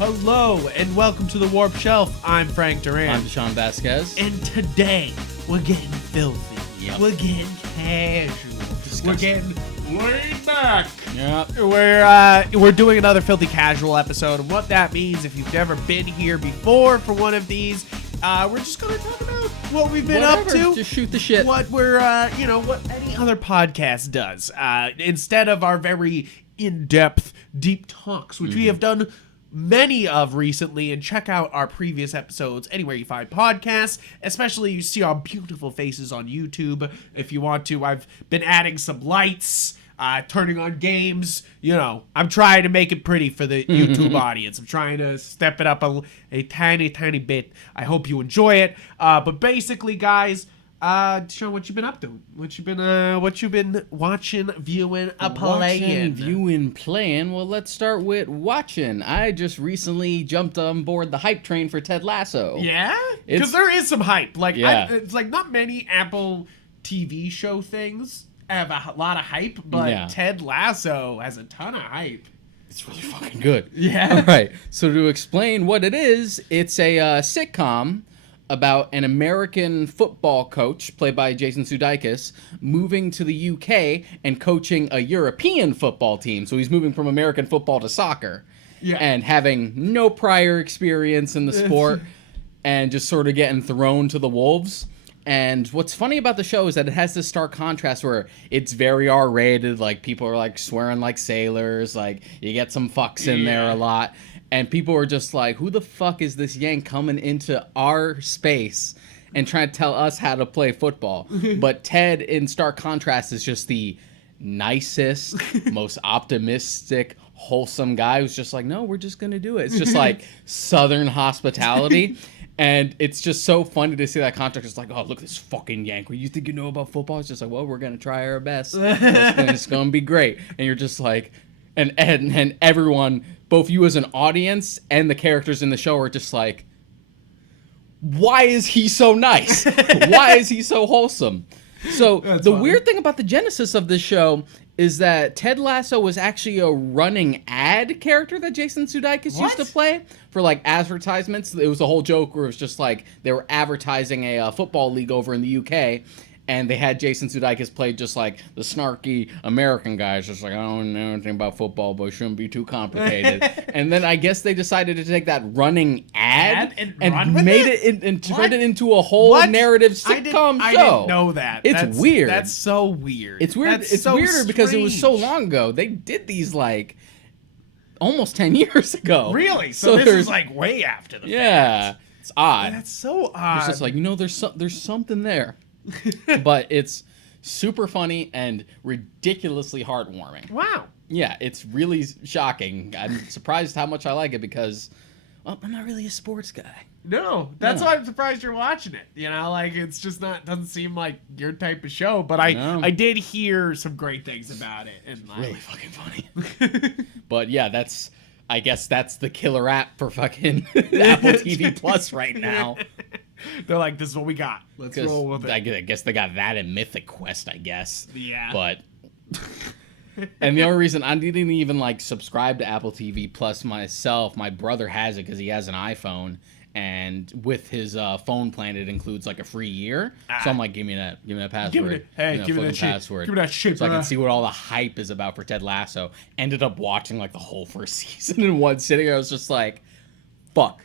Hello and welcome to the Warp Shelf. I'm Frank Duran. I'm Duran and Vasquez. And today we're getting filthy. Yep. We're getting casual. Disgusting. We're getting laid back. Yep. We're doing another filthy casual episode, and what that means, if you've never been here before for one of these, we're just gonna talk about what we've been up to. Just shoot the shit. What we're, what any other podcast does. Instead of our very in-depth, deep talks, which we have done many of recently, and check out our previous episodes anywhere you find podcasts, especially you see our beautiful faces on YouTube if you want to. I've been adding some lights, turning on games. I'm trying to make it pretty for the YouTube audience. I'm trying to step it up a tiny bit. I hope you enjoy it. But basically, guys, Sean, what you been up to? What you been watching, viewing, playing? Well, let's start with watching. I just recently jumped on board the hype train for Ted Lasso. Yeah? Because there is some hype. Yeah. It's like not many Apple TV show things have a lot of hype, but Ted Lasso has a ton of hype. It's really fucking good. Yeah. All right. So to explain what it is, it's a sitcom about an American football coach, played by Jason Sudeikis, moving to the UK and coaching a European football team. So he's moving from American football to soccer. Yeah. And having no prior experience in the sport and just sort of getting thrown to the wolves. And what's funny about the show is that it has this stark contrast where it's very R-rated, like people are like swearing like sailors, like you get some fucks in there a lot. And people are just like, who the fuck is this yank coming into our space and trying to tell us how to play football? But Ted, in stark contrast, is just the nicest, most optimistic, wholesome guy who's just like, no, we're just going to do it. It's just like Southern hospitality. And it's just so funny to see that contrast. It's like, oh, look at this fucking yank. What, you think you know about football? It's just like, well, we're going to try our best. It's going to be great. And you're just like, and everyone, both you as an audience and the characters in the show are just like, why is he so nice? Why is he so wholesome? So That's the funny. weird thing about the genesis of this show is that Ted Lasso was actually a running ad character that Jason Sudeikis used to play for like advertisements. It was a whole joke where it was just like they were advertising a football league over in the UK. And they had Jason Sudeikis play just like the snarky American guys, just like, I don't know anything about football, but it shouldn't be too complicated. And then I guess they decided to take that running ad and made it and turned it into a whole narrative sitcom show. I didn't know that. It's weird. That's so weird. It's weird. That's it's so weirder because it was so strange. long ago. They did these like almost 10 years ago. Really? So this is like way after the fact. It's odd. That's so odd. It's just like, there's something there. But it's super funny and ridiculously heartwarming. Wow. Yeah, it's really shocking. I'm surprised how much I like it because, well, I'm not really a sports guy. No, that's why I'm surprised you're watching it. It's just doesn't seem like your type of show. But I did hear some great things about it. And really fucking funny. But yeah, I guess that's the killer app for fucking Apple TV Plus right now. They're like, this is what we got. Let's roll with it. I guess they got that in Mythic Quest, I guess. Yeah. But and the only reason I didn't even like subscribe to Apple TV Plus myself, my brother has it because he has an iPhone, and with his phone plan, it includes like a free year. So I'm like, give me that password. Give me that password. Give me that shit, so bro. I can see what all the hype is about for Ted Lasso. Ended up watching like the whole first season in one sitting. I was just like, fuck.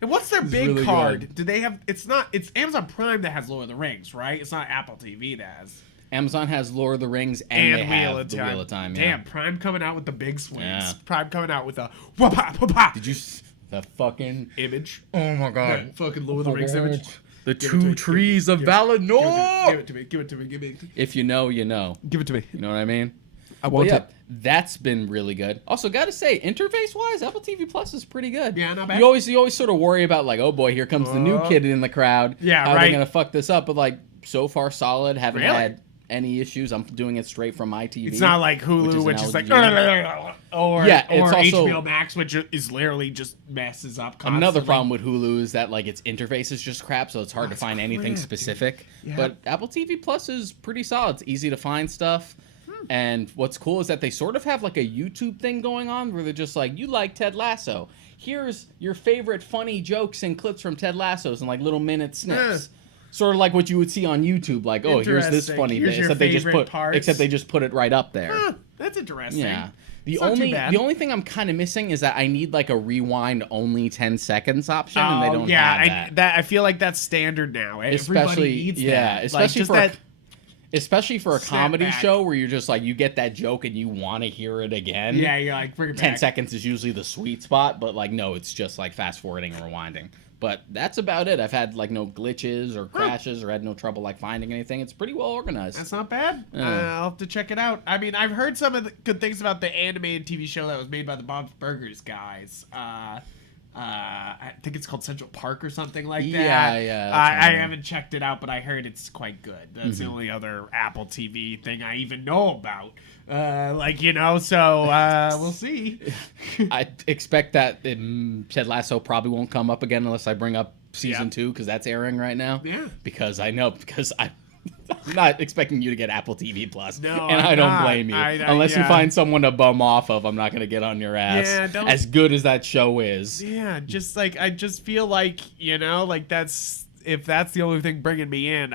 And what's their big really card? good. Do they have? It's Amazon Prime that has Lord of the Rings, right? It's not Apple TV that has. Amazon has Lord of the Rings and they Wheel have of the Time. Wheel of Time. Damn, Prime coming out with the big swings. Yeah. Prime coming out with a wha-pa. Did you the fucking image? Oh my god! Yeah, fucking Lord of the Rings image. The two trees of Valinor. Give it to me. Give it to me. Give it to me. If you know, you know. Give it to me. You know what I mean? I want it. That's been really good. Also, gotta say, interface-wise, Apple TV Plus is pretty good. Yeah, not bad. You always sort of worry about like, oh boy, here comes the new kid in the crowd. Yeah, How are right. they gonna fuck this up? But like, so far solid. Haven't Really? had any issues. I'm doing it straight from my TV. It's not like Hulu, which is like, LG. or it's also HBO Max, which is literally just messes up constantly. Another problem with Hulu is that like its interface is just crap, so it's hard to find anything crap, specific. Yeah. But Apple TV Plus is pretty solid. It's easy to find stuff. And what's cool is that they sort of have like a YouTube thing going on where they're just like, you like Ted Lasso. Here's your favorite funny jokes and clips from Ted Lasso's and like little minute snips. Sort of like what you would see on YouTube, like, oh, here's this funny bit, except they just put it right up there. That's interesting. Yeah. The only thing I'm kind of missing is that I need like a rewind only 10 seconds option, and they don't have that. I feel like that's standard now. Everybody needs that. Especially for a comedy show where you're just like, you get that joke and you want to hear it again. Yeah, you're like, bring it back. 10 seconds is usually the sweet spot, but like, no, it's just like fast forwarding and rewinding. But that's about it. I've had like no glitches or crashes or had no trouble like finding anything. It's pretty well organized. That's not bad. I'll have to check it out. I mean, I've heard some of the good things about the animated TV show that was made by the Bob's Burgers guys. I think it's called Central Park or something like that. Yeah. I haven't checked it out, but I heard it's quite good. That's the only other Apple TV thing I even know about. So we'll see. I expect that Ted Lasso probably won't come up again unless I bring up season 2, because that's airing right now. Yeah. Because I'm not expecting you to get Apple TV Plus. No, and I don't blame you. Unless you find someone to bum off of, I'm not going to get on your ass. Yeah, as good as that show is. Yeah, just like, I just feel like, if that's the only thing bringing me in,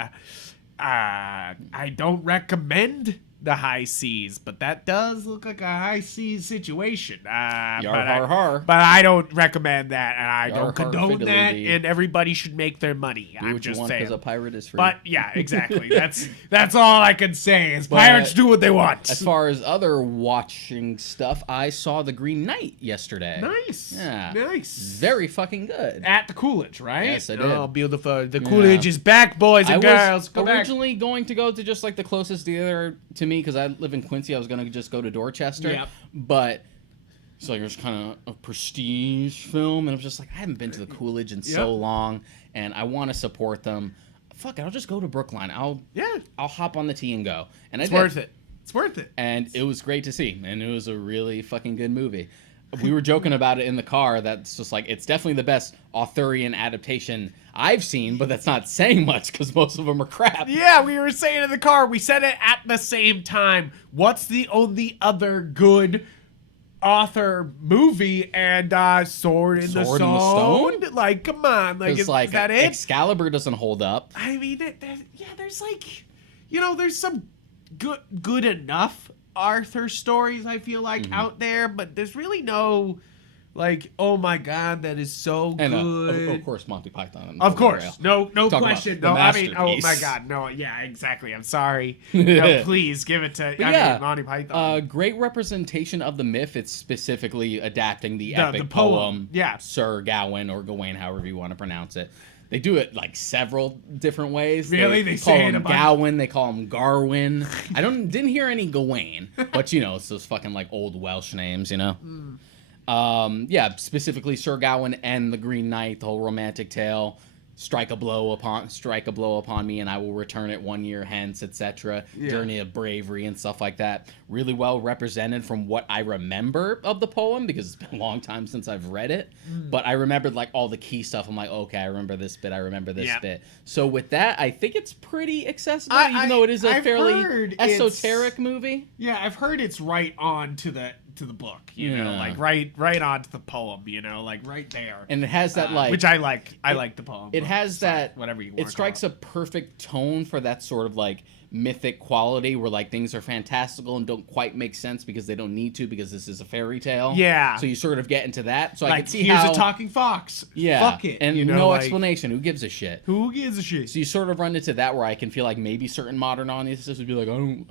I don't recommend the high seas, but that does look like a high seas situation. But I don't recommend that, and I don't condone that. And everybody should make their money. I'm just saying, because a pirate is free. But yeah, exactly. that's all I can say. Is pirates do what they want. As far as other watching stuff, I saw The Green Knight yesterday. Nice. Yeah. Nice. Very fucking good. At the Coolidge, right? Yes, I did. Oh, beautiful. The Coolidge is back, boys and girls. I was originally going to go to just like the closest theater to me, because I live in Quincy. I was going to just go to Dorchester, but it's like, it was kind of a prestige film, and I was just like, I haven't been to the Coolidge in so long, and I want to support them. Fuck it, I'll just go to Brookline. I'll hop on the T and go. And it's worth it. It's worth it. And it was great to see, and it was a really fucking good movie. We were joking about it in the car. That's just like, it's definitely the best Arthurian adaptation I've seen, but that's not saying much because most of them are crap. Yeah, we were saying in the car, we said it at the same time. What's the only other good author movie? And Sword in the Stone? Like, come on. Like, is that it? Excalibur doesn't hold up. I mean, there's like, there's some good enough Arthur stories, I feel like, out there, but there's really no, like, oh my god, that is so good. And of course, Monty Python. Of course, no question. No, I mean, oh my god, no, yeah, exactly. I'm sorry. No, please give it to Monty Python. Great representation of the myth. It's specifically adapting the epic poem, Sir Gawain, or Gawain, however you want to pronounce it. They do it like several different ways. Really? They call him Gawain. They call him Garwin. I didn't hear any Gawain, but it's those fucking like old Welsh names, specifically Sir Gawain and the Green Knight, the whole romantic tale. Strike a blow upon me, and I will return it 1 year hence, etc. Journey of bravery and stuff like that. Really well represented from what I remember of the poem, because it's been a long time since I've read it. But I remembered like all the key stuff. I'm like, okay, I remember this bit. I remember this bit. So with that, I think it's pretty accessible, even though it is a fairly esoteric movie. Yeah, I've heard it's right on to the book, like right onto the poem, like right there. And it has that which I like. I like the poem. It has that whatever you want. It strikes a perfect tone for that sort of like mythic quality where like things are fantastical and don't quite make sense because they don't need to, because this is a fairy tale. Yeah. So you sort of get into that. So like, I can see here's a talking fox. Yeah. Fuck it. And no explanation. Who gives a shit? Who gives a shit? So you sort of run into that where I can feel like maybe certain modern audiences would be like, I don't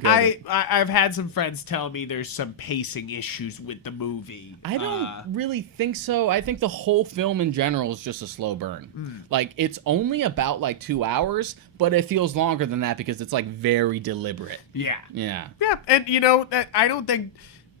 get it. I've had some friends tell me there's some pacing issues with the movie. I don't really think so. I think the whole film in general is just a slow burn. Like, it's only about like 2 hours, but it feels longer than that because it's like very deliberate. Yeah. And that I don't think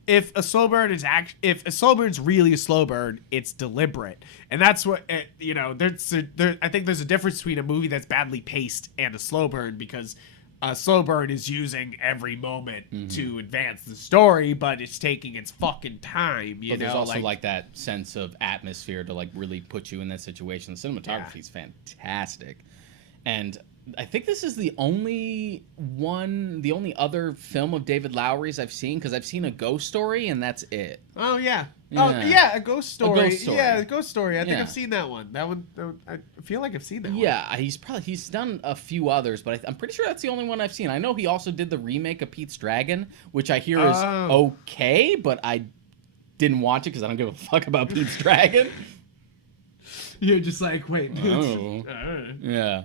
if a slow burn if a slow burn's really a slow burn, it's deliberate. And that's what I think there's a difference between a movie that's badly paced and a slow burn, because a slow burn is using every moment to advance the story, but it's taking its fucking time. But there's also like that sense of atmosphere to like really put you in that situation. The cinematography is fantastic. And I think this is the only other film of David Lowery's I've seen, because I've seen A Ghost Story and that's it. Oh yeah. Yeah. Oh yeah, A Ghost Story. A Ghost Story. Yeah, A Ghost Story. I think Yeah. I've seen that one. That one. I feel like I've seen that one. Yeah, he's done a few others, but I'm pretty sure that's the only one I've seen. I know he also did the remake of Pete's Dragon, which I hear is okay, but I didn't watch it because I don't give a fuck about Pete's Dragon. You're just like, wait. Oh. Yeah.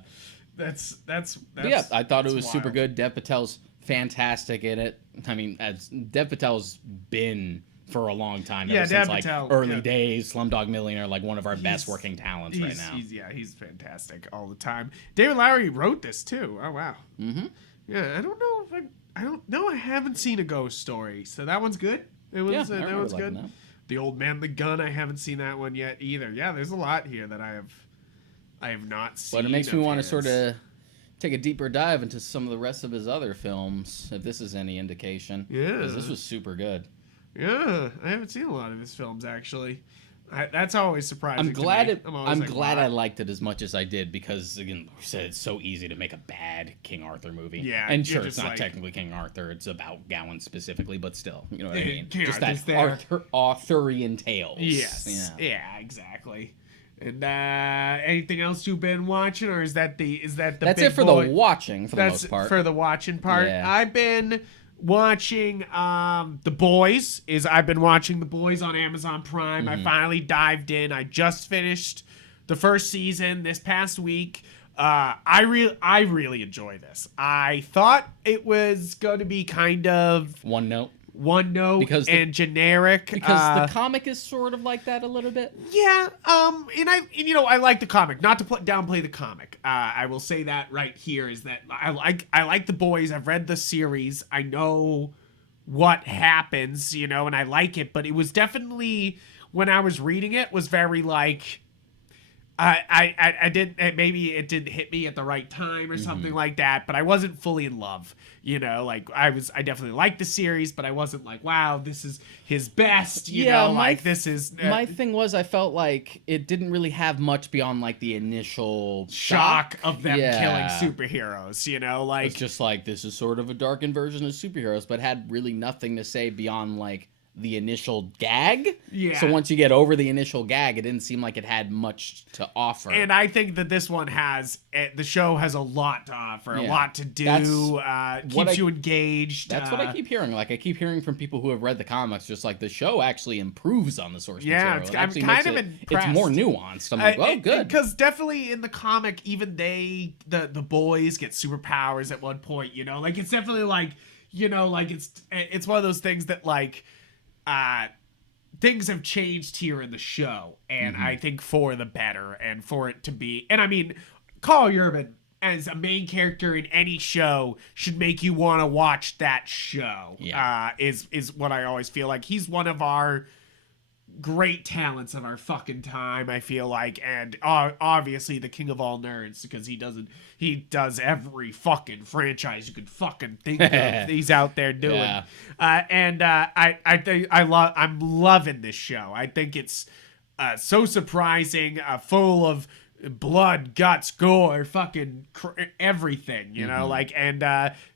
That's But yeah, I thought it was wild. super good. Dev Patel's fantastic in it. I mean, as Dev Patel's been for a long time, Yeah, ever since Dev like Patel, early yeah. days, Slumdog Millionaire, like one of our best working talents right now. He's fantastic all the time. David Lowery wrote this too. Oh wow. Mm-hmm. Yeah, I don't know if I don't know. I haven't seen A Ghost Story, so that one's good. It was Yeah, I that remember one's liking good. that. The Old Man the Gun. I haven't seen that one yet either. Yeah, there's a lot here that I have not seen. But it makes me of want to his. sort of take a deeper dive into some of the rest of his other films, if this is any indication. Yeah. Because this was super good. Yeah, I haven't seen a lot of his films actually. That's always surprising. I'm glad to me. I'm like, glad wow. I liked it as much as I did, because again, we said it's so easy to make a bad King Arthur movie. Yeah, and you're sure, it's just not like- technically King Arthur; it's about Gowan specifically, but still, you know what I Yeah, mean. King Just Arthur's that there. Arthurian tales. Yes. Yeah. Yeah, exactly. And anything else you've been watching, or is that the That's big it for boy? the watching, for the That's most part. for the watching part. Yeah. I've been watching The Boys. I've been watching The Boys on Amazon Prime. Mm-hmm. I finally dived in. I just finished the first season this past week. I really enjoy this. I thought it was going to be kind of One note. one note Because and generic Because the comic is sort of like that a little bit. Yeah, I like the comic. Not to downplay the comic. I will say that right here is that I like The Boys. I've read the series. I know what happens, and I like it. But it was definitely, when I was reading it, was very like, I didn't, maybe it didn't hit me at the right time or something like that, but I wasn't fully in love, like I definitely liked the series, but I wasn't like, wow, this is his best, this is My thing was, I felt like it didn't really have much beyond like the initial shock of them Yeah. killing superheroes, It's just like, this is sort of a darkened version of superheroes, but had really nothing to say beyond like the initial gag. Yeah. So once you get over the initial gag, it didn't seem like it had much to offer. And I think that this one the show has a lot to offer, a Yeah. lot to do, That's what keeps you engaged. That's what I keep hearing. Like, I keep hearing from people who have read the comics, just like the show actually improves on the source Yeah, material. It I'm actually kind makes of it- impressed. It's more nuanced. I'm like, well, good. Because definitely in the comic, even the boys get superpowers at one point. Like it's definitely like, like it's one of those things that like, things have changed here in the show, and I think for the better, and for it to be, and I mean, Carl Urban as a main character in any show should make you want to watch that show. Yeah. Is what I always feel like. He's one of our great talents of our fucking time, I feel like, and obviously the king of all nerds, because he does every fucking franchise you could fucking think of. He's out there doing. Yeah. I think I'm loving this show. I think it's so surprising, full of blood, guts, gore, fucking everything,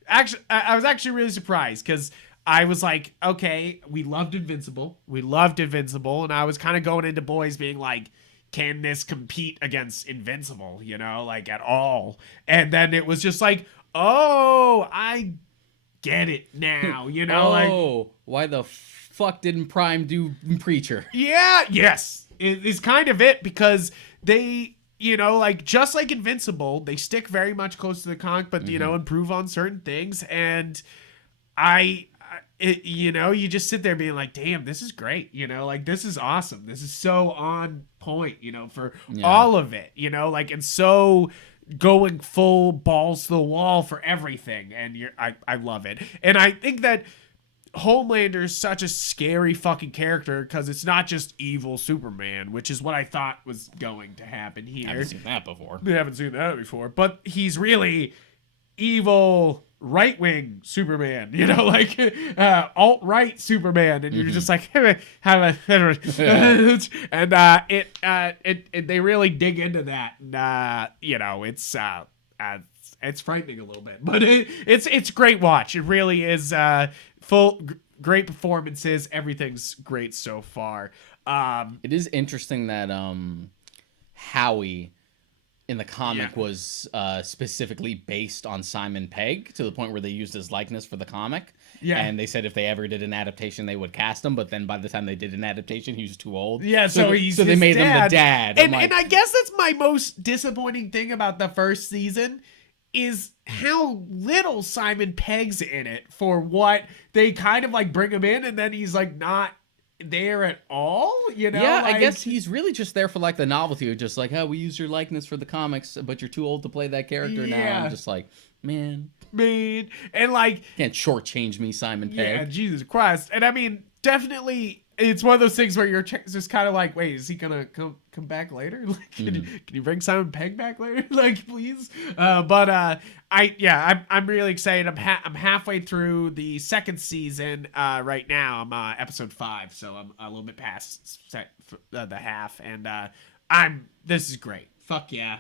actually I was actually really surprised, because I was like, okay, we loved Invincible, and I was kind of going into Boys being like, can this compete against Invincible, at all? And then it was just like, oh, I get it now, Why the fuck didn't Prime do Preacher? Yeah, yes. It's kind of it, because they, just like Invincible, they stick very much close to the comic, but, improve on certain things. And you just sit there being like, damn, this is great. This is awesome. This is so on point, for all of it, and so going full balls to the wall for everything. And I love it. And I think that Homelander is such a scary fucking character, because it's not just evil Superman, which is what I thought was going to happen here. I haven't seen that before. We haven't seen that before, but he's really evil right-wing Superman, alt-right Superman, and you're just like, and they really dig into that, and it's frightening a little bit, but it's a great watch. It really is great performances. Everything's great so far. It is interesting that Howie in the comic was specifically based on Simon Pegg, to the point where they used his likeness for the comic. Yeah. And they said if they ever did an adaptation, they would cast him. But then by the time they did an adaptation, he was too old. Yeah, so they made him the dad. And I guess that's my most disappointing thing about the first season is how little Simon Pegg's in it for what they kind of like bring him in, and then he's like not there at all, you know? Yeah, I guess he's really just there for like the novelty of just like, oh, we use your likeness for the comics, but you're too old to play that character now. I'm just like, man, and like can't shortchange me, Simon Pegg. Yeah, Jesus Christ. And I mean, definitely, it's one of those things where you're just kind of like, wait, is he gonna come back later? Like, can you bring Simon Pegg back later? Like, please. I'm really excited. I'm halfway through the second season right now. I'm episode 5, so I'm a little bit past the half, and this is great. Fuck yeah.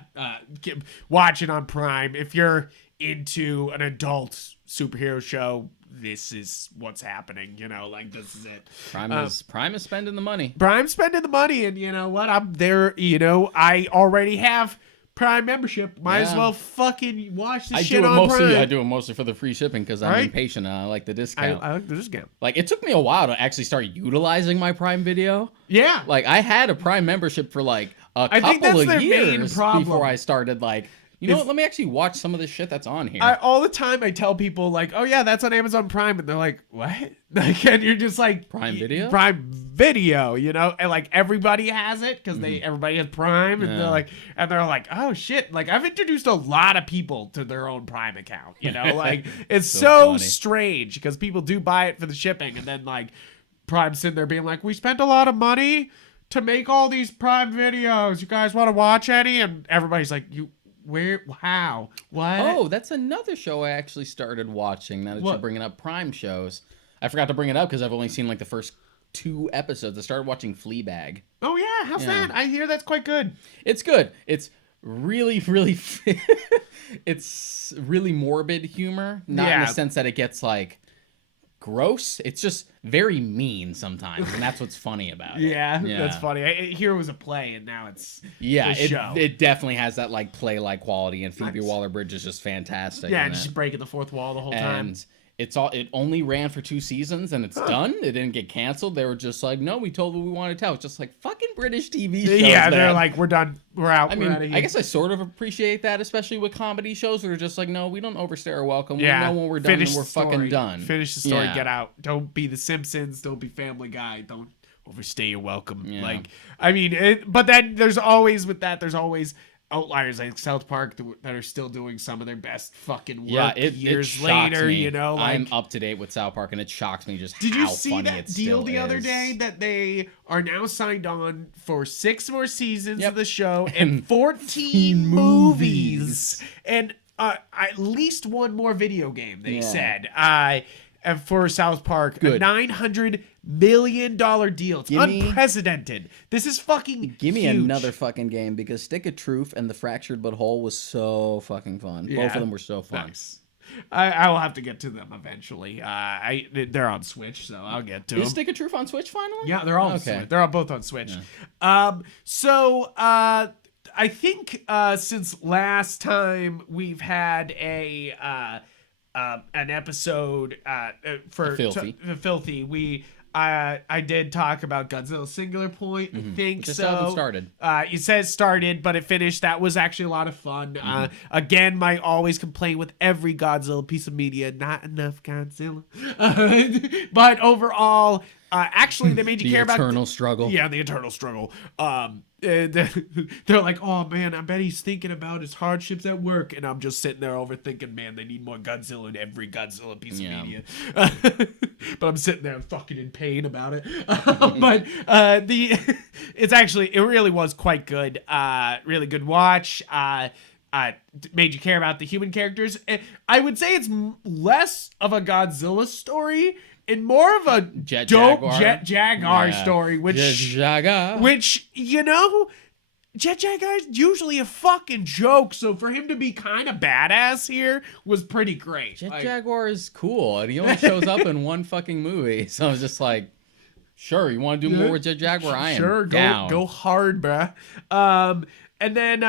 Watch it on Prime. If you're into an adult superhero show, this is what's happening, you know, like this is it. Prime is spending the money. Prime's spending the money, and you know what? I'm there, you know, I already have Prime membership. Might as well fucking watch the shit on Prime. I do it mostly for the free shipping because I'm impatient and I like the discount. I like the discount. Like, it took me a while to actually start utilizing my Prime Video. Yeah. Like, I had a Prime membership for like a couple of years before I started like, you know what? Let me actually watch some of this shit that's on here. All the time I tell people like, oh yeah, that's on Amazon Prime, and they're like, what? Like, and you're just like, Prime Video? Prime Video, you know? And like everybody has it because everybody has Prime, and they're like, oh shit. Like, I've introduced a lot of people to their own Prime account, you know? Like, it's so strange because people do buy it for the shipping, and then like Prime's sitting there being like, we spent a lot of money to make all these Prime videos. You guys want to watch any? And everybody's like, where? How? What? Oh, that's another show I actually started watching. Now that you're bringing up Prime shows, I forgot to bring it up because I've only seen like the first 2 episodes. I started watching Fleabag. Oh yeah, how's that? I hear that's quite good. It's good. It's really, really, it's really morbid humor. Not in the sense that it gets like gross. It's just very mean sometimes, and that's what's funny about it. Yeah, that's funny. Here it was a play, and now it's a show. It definitely has that like play-like quality, and Phoebe Waller-Bridge is just fantastic. Yeah, and just breaking the fourth wall the whole time. It only ran for 2 seasons and it's done. It didn't get canceled. They were just like, no, we told what we wanted to tell. It's just like fucking British TV shows. Yeah, they're like, we're done. We're out. I mean, I guess I sort of appreciate that, especially with comedy shows where they're just like, no, we don't overstay our welcome. We know when we're done and we're fucking done. Finish the story, get out. Don't be The Simpsons. Don't be Family Guy. Don't overstay your welcome. Yeah. Like, I mean, but then there's always outliers like South Park that are still doing some of their best fucking work years later, you know? Like, I'm up to date with South Park, and it shocks me just did how you see funny that it deal still the is. other day that they are now signed on for 6 more seasons of the show and 14 movies and at least 1 more video game, they said. For South Park, a $900 million deal. It's unprecedented. This is fucking Give me huge. another fucking game, because Stick of Truth and The Fractured But Whole was so fucking fun. Yeah. Both of them were so fun. Nice. I will have to get to them eventually. They're on Switch, so I'll get to them. Is Stick of Truth on Switch finally? Yeah, they're all on Switch. They're all both on Switch. Yeah. I think since last time we've had an episode for Filthy. I did talk about Godzilla Singular Point. I think Just so. hasn't started. It says started, but it finished. That was actually a lot of fun. Again, my always complaint with every Godzilla piece of media: not enough Godzilla. But overall, actually, they made you care about the eternal struggle. Yeah, the eternal struggle. They're like, oh man, I bet he's thinking about his hardships at work, and I'm just sitting there overthinking, man, they need more Godzilla in every Godzilla piece of media. But I'm sitting there fucking in pain about it. But it really was quite good. Really good watch. Made you care about the human characters. I would say it's less of a Godzilla story and more of a Jet Jaguar story, which you know, Jet Jaguar's usually a fucking joke, so for him to be kind of badass here was pretty great. Jet Jaguar is cool, and he only shows up in one fucking movie. So I was just like, sure, you want to do more with Jet Jaguar? I am down. Go hard, bruh. And then,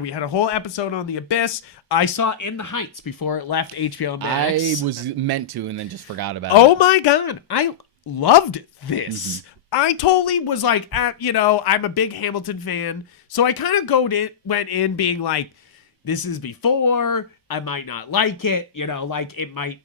we had a whole episode on The Abyss. I saw In the Heights before it left HBO Max. I was meant to and then just forgot about it. Oh my God. I loved this. I totally was like, I'm a big Hamilton fan. So I kind of went in being like, this is before, I might not like it, like it might,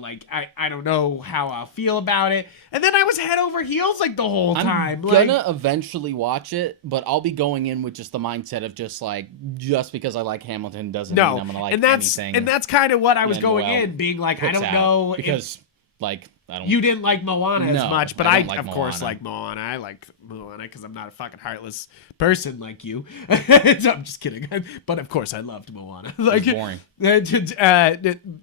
like I don't know how I'll feel about it. And then I was head over heels like the whole time. I'm gonna eventually watch it, but I'll be going in with just the mindset of just because I like Hamilton doesn't mean I'm gonna like anything. And that's kind of what I was going in, being like, I don't know. Because, you didn't like Moana as much, but I of course like Moana. I like Moana because I'm not a fucking heartless person like you. I'm just kidding. But of course I loved Moana. Like, it's boring.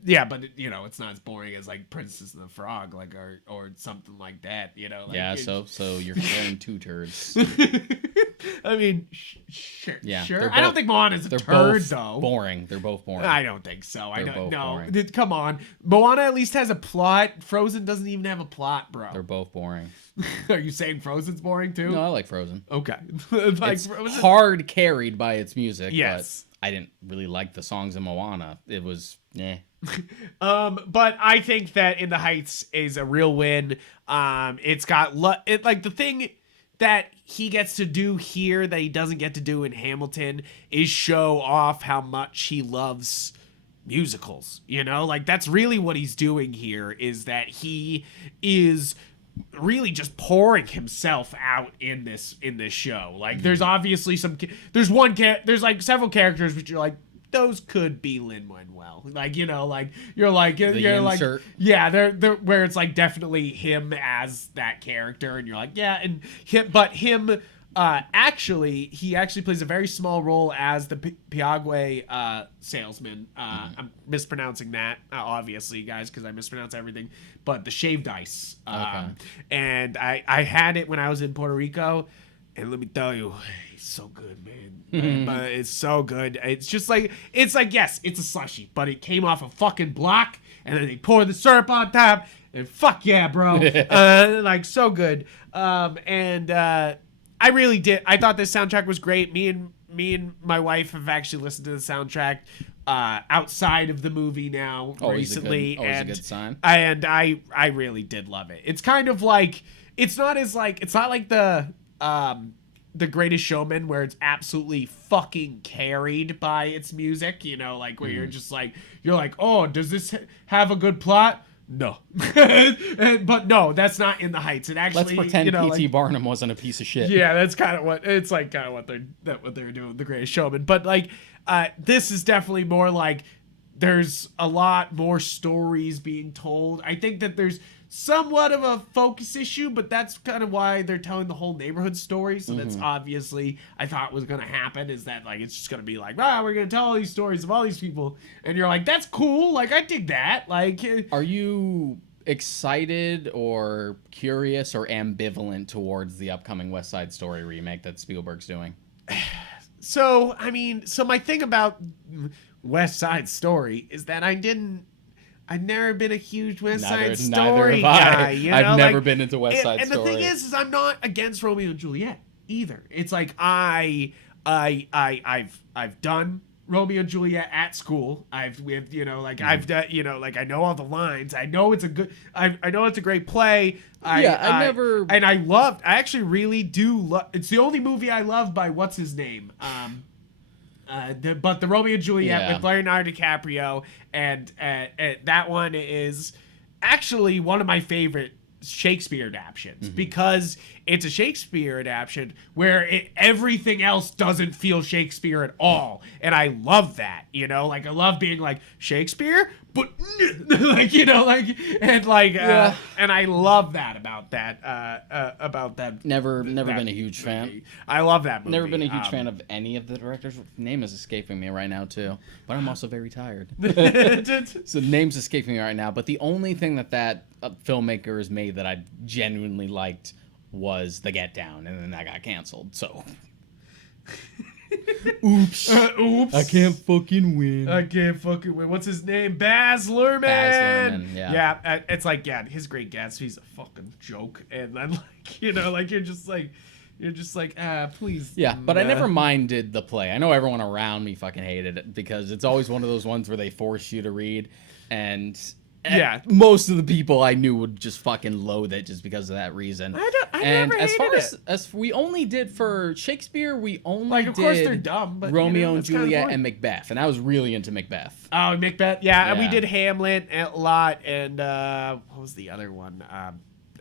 Yeah, but it's not as boring as like Princess and the Frog, like or something like that. Like, so you're comparing two turds. I mean, sure. Yeah, sure. I don't think Moana's a turd though. Boring. They're both boring. I don't think so. I don't know. Boring. Come on. Moana at least has a plot. Frozen doesn't even have a plot, bro. They're both boring. Are you saying Frozen's boring too? No, I like Frozen. Okay. It's hard carried by its music. Yes. But I didn't really like the songs in Moana. It was, But I think that In the Heights is a real win. It's got like the thing that he gets to do here that he doesn't get to do in Hamilton is show off how much he loves musicals. Like that's really what he's doing here, is that he is really just pouring himself out in this show. Like there's obviously there's like several characters which you're like, those could be Lin-Manuel. Like, like you're like insert. Yeah, they're where it's like definitely him as that character, and you're like, yeah, and him actually plays a very small role as the Piagwe salesman. I'm mispronouncing that, obviously, guys, because I mispronounce everything. But the shaved ice. Okay. And I had it when I was in Puerto Rico, and let me tell you, it's so good, man. But it's so good. It's just like, yes, it's a slushy, but it came off a fucking block, and then they pour the syrup on top, and fuck yeah, bro. Like, so good. I really did. I thought this soundtrack was great. Me and my wife have actually listened to the soundtrack outside of the movie now recently. Always a good sign. And I really did love it. It's kind of like, it's not like the Greatest Showman, where it's absolutely fucking carried by its music, like where you're just like, oh, does this have a good plot? No. But no, that's not In the Heights. It actually, let's pretend P.T. Barnum wasn't a piece of shit. Yeah, that's kind of what they're doing with The Greatest Showman. But like, this is definitely more like there's a lot more stories being told. I think that there's somewhat of a focus issue, but that's kind of why they're telling the whole neighborhood story. So that's obviously, I thought was going to happen, is that like it's just going to be like, we're going to tell all these stories of all these people, and you're like, that's cool, like I dig that. Like, are you excited or curious or ambivalent towards the upcoming West Side Story remake that Spielberg's doing? So my thing about West Side Story is that I've never been a huge West Side Story guy. I've never been into West Side Story. And the thing is I'm not against Romeo and Juliet either. It's like I've done Romeo and Juliet at school. I've done, I know all the lines. I know it's I know it's a great play. I actually really do love. It's the only movie I love by what's his name. But the Romeo and Juliet with Leonardo DiCaprio, and that one is actually one of my favorite Shakespeare adaptions, because it's a Shakespeare adaptation where everything else doesn't feel Shakespeare at all, and I love that. Like I love being like Shakespeare, but like and I love that about that. Never been a huge fan. I love that movie. Never been a huge fan of any of the directors. Name is escaping me right now too, but I'm also very tired. So name's escaping me right now. But the only thing that filmmaker has made that I genuinely liked was The Get Down, and then that got canceled. So Oops. Oops. I can't fucking win. What's his name? Baz Luhrmann. Baz Luhrmann, yeah. Yeah, it's like, yeah, his Great Gatsby's a fucking joke. And then, like, you know, like, you're just like, please. Yeah, but I never minded the play. I know everyone around me fucking hated it because it's always one of those ones where they force you to read, and yeah, most of the people I knew would just fucking loathe it just because of that reason. I never hated it. As we only did for Shakespeare, we only like, of did course they're dumb, but Romeo and kind of Juliet and Macbeth, and I was really into Macbeth. Oh, Macbeth, yeah, and we Yeah. did Hamlet a lot, and what was the other one?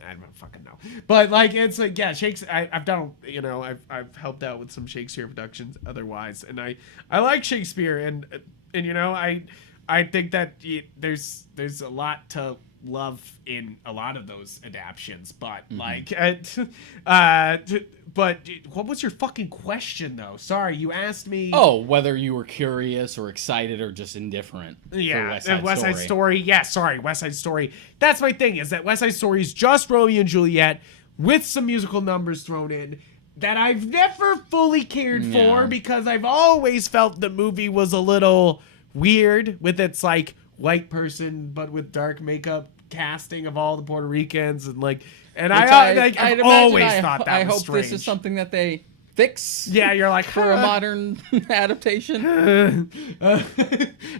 I don't fucking know, but like, it's like, yeah, Shakespeare. I've done, you know, I've helped out with some Shakespeare productions otherwise, and I like Shakespeare, and you know, I think that there's a lot to love in a lot of those adaptions, but like, but what was your fucking question though? Sorry, you asked me. Oh, whether you were curious or excited or just indifferent. Yeah, for West Side Story. Yeah, sorry, West Side Story. That's my thing, is that West Side Story is just Romeo and Juliet with some musical numbers thrown in that I've never fully cared for, because I've always felt the movie was a little weird with its like white person but with dark makeup casting of all the Puerto Ricans, and like, and I've always thought that I was hope strange. this is something that they fix. Yeah, you're like, for a modern adaptation.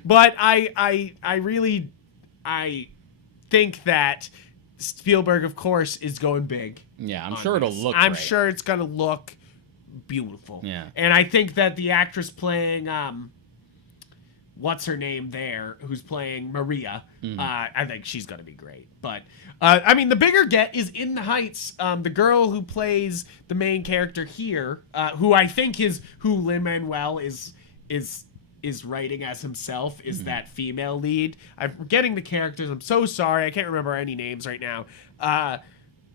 But I really think that Spielberg, of course, is going big. Yeah, I'm sure it'll look I'm great. sure it's gonna look beautiful. Yeah. And I think that the actress playing what's her name there, who's playing Maria, I think she's gonna be great. But I mean, the bigger get is In the Heights. The girl who plays the main character here, who I think who Lin-Manuel is writing as himself, is that female lead. I'm forgetting the characters. I'm so sorry. I can't remember any names right now.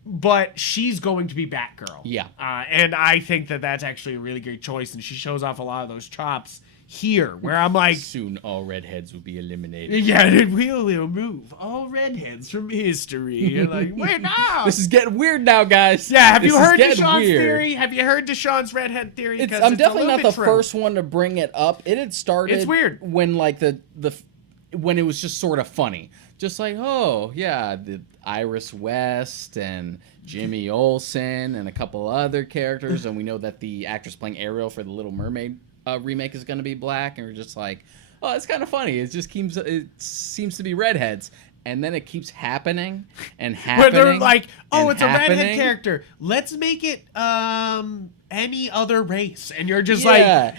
But she's going to be Batgirl. Yeah. And I think that that's actually a really great choice, and she shows off a lot of those chops here, where I'm like, soon all redheads will be eliminated. yeah, and we'll remove all redheads from history. You're like, wait, no! This is getting weird now, guys. Yeah, have This you is he's getting theory? weird. Have you heard Deshaun's redhead theory? 'Cause I'm it's definitely a not little the bit first one to bring it up. It had started. It's weird when like when it was just sort of funny, just like, oh yeah, the Iris West and Jimmy Olsen and a couple other characters, and we know that the actress playing Ariel for the Little Mermaid remake is going to be black, and we're just like, oh, it's kind of funny. It seems to be redheads. And then it keeps happening and happening. Where they're like, oh, it's happening. a redhead character. Let's make it any other race. And you're just like,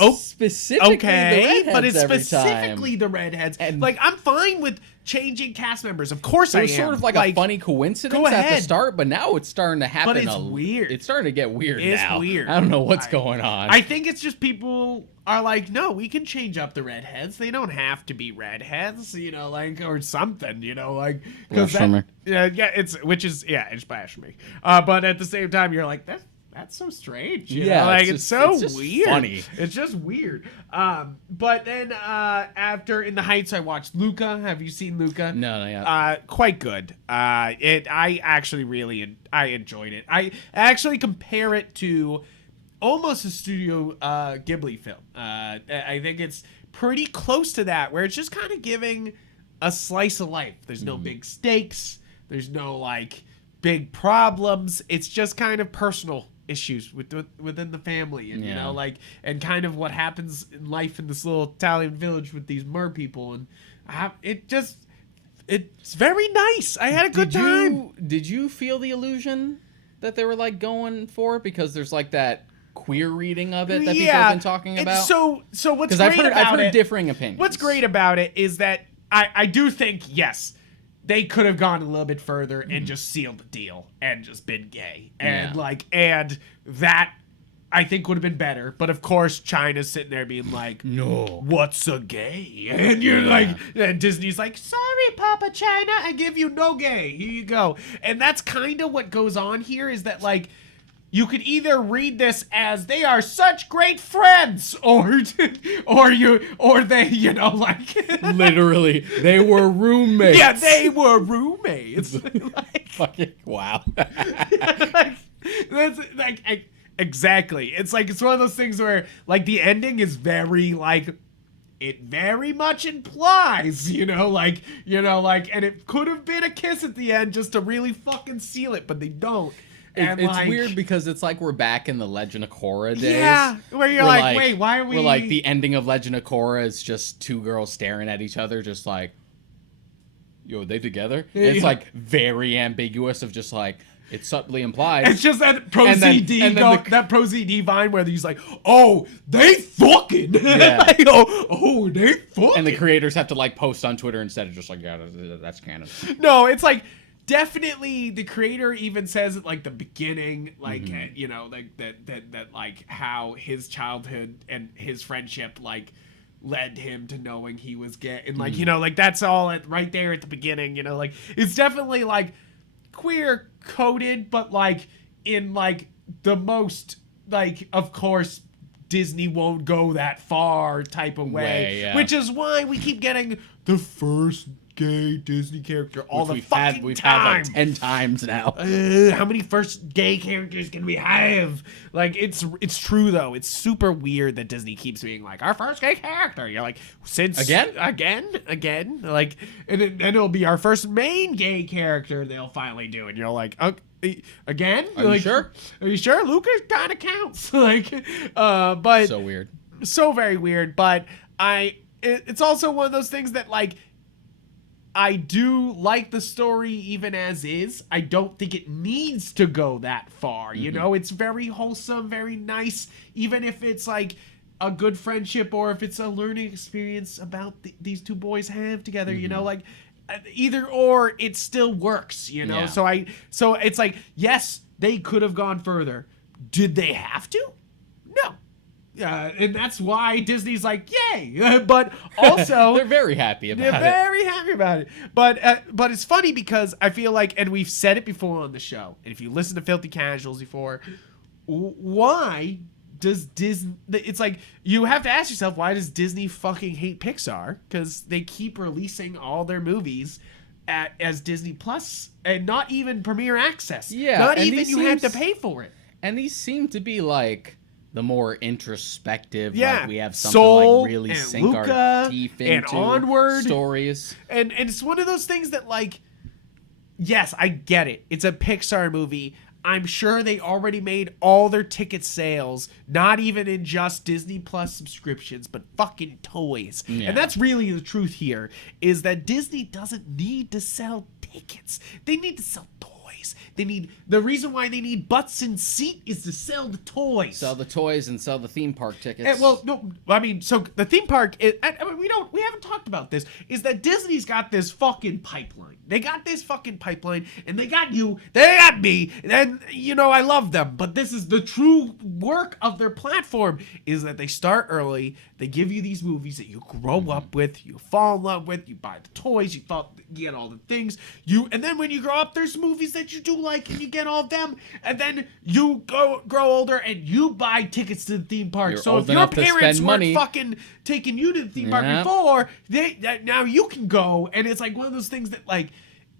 oh, specifically okay, the but it's redheads specifically the redheads. And like, I'm fine with changing cast members. Of course I am. It was sort of like a funny coincidence at the start, but now it's starting to happen. But it's weird. It's starting to get weird now. It's weird. I don't know what's going on. I think it's just people are like, no, we can change up the redheads. They don't have to be redheads, you know, like, or something, you know, like, Blasphemy. It's blasphemy. But at the same time, you're like, that's so strange. You know? Like, it's just weird. Funny. It's just weird. But then after In the Heights, I watched Luca. Have you seen Luca? No, not yet. Quite good. I actually really enjoyed it. I actually compare it to almost a Studio Ghibli film. I think it's pretty close to that, where it's just kind of giving a slice of life. There's no big stakes. There's no like big problems. It's just kind of personal issues within the family, and you know, like, and kind of what happens in life in this little Italian village with these mer people, and it's very nice. I had a good time. Did you feel the illusion that they were like going for? Because there's like that queer reading of it that people have been talking about. So what's great I've heard differing opinions. What's great about it is that I do think, yes, they could have gone a little bit further and just sealed the deal and just been gay. And and that I think would have been better. But of course, China's sitting there being like, no, what's a gay? And you're like, and Disney's like, sorry, Papa China, I give you no gay. Here you go. And that's kind of what goes on here, is that like, you could either read this as they are such great friends, or they, you know, like, literally, they were roommates. Yeah, they were roommates. Like, fucking wow. that's like, Exactly. It's like, it's one of those things where, like, the ending is very, like, it very much implies, and it could have been a kiss at the end just to really fucking seal it, but they don't. And it's weird because it's like we're back in the Legend of Korra days. Yeah, where you're like, wait, why are we... Where, like, the ending of Legend of Korra is just two girls staring at each other, just like, yo, are they together? And it's, like, very ambiguous of just, like, it subtly implies. It's just that Pro-ZD Vine where he's like, oh, they fucking. Yeah. Like, oh, they fucking. And the creators have to, like, post on Twitter instead of just like, yeah, that's canon. No, it's like, definitely the creator even says at, like, the beginning, like, that like, how his childhood and his friendship, like, led him to knowing he was gay. And, like, like, that's all right there at the beginning, like, it's definitely, like, queer coded, but, like, in, like, the most, like, of course Disney won't go that far type of way, yeah. Which is why we keep getting the first gay Disney character all the fucking we've time. had like 10 times now. How many first gay characters can we have? Like, it's true though. It's super weird that Disney keeps being like, our first gay character. You're like, since again, like, and then it'll be our first main gay character. They'll finally do, and you're like, okay, again? Are you sure? Are you sure? Lucas kind of counts. Like, but so weird, so very weird. But it's also one of those things that, like, I do like the story even as is. I don't think it needs to go that far. It's very wholesome, very nice, even if it's like a good friendship or if it's a learning experience about these two boys have together, like either or, it still works, Yeah. So it's like, yes, they could have gone further. Did they have to? No. And that's why Disney's like, yay! But also... they're very happy about it. They're very happy about it. But it's funny because I feel like, and we've said it before on the show, and if you listen to Filthy Casuals before, why does Disney... It's like, you have to ask yourself, why does Disney fucking hate Pixar? Because they keep releasing all their movies as Disney Plus, and not even Premiere Access. Yeah. Not even you have to pay for it. And these seem to be, like... the more introspective, like we have something Soul, like really and sink Luca, our teeth into and Onward stories. And it's one of those things that, like, yes, I get it. It's a Pixar movie. I'm sure they already made all their ticket sales, not even in just Disney Plus subscriptions, but fucking toys. Yeah. And that's really the truth here, is that Disney doesn't need to sell tickets. They need to sell toys. The reason why they need butts in seat is to sell the toys. Sell the toys and sell the theme park tickets. So the theme park, we haven't talked about this, is that Disney's got this fucking pipeline. They got this fucking pipeline, and they got you, they got me, and, I love them, but this is the true work of their platform, is that they start early, they give you these movies that you grow up with, you fall in love with, you buy the toys, you get all the things, and then when you grow up, there's movies that you do like, and you get all of them, and then you grow older, and you buy tickets to the theme park. So if your parents weren't fucking taking you to the theme park before, now you can go, and it's like one of those things that, like,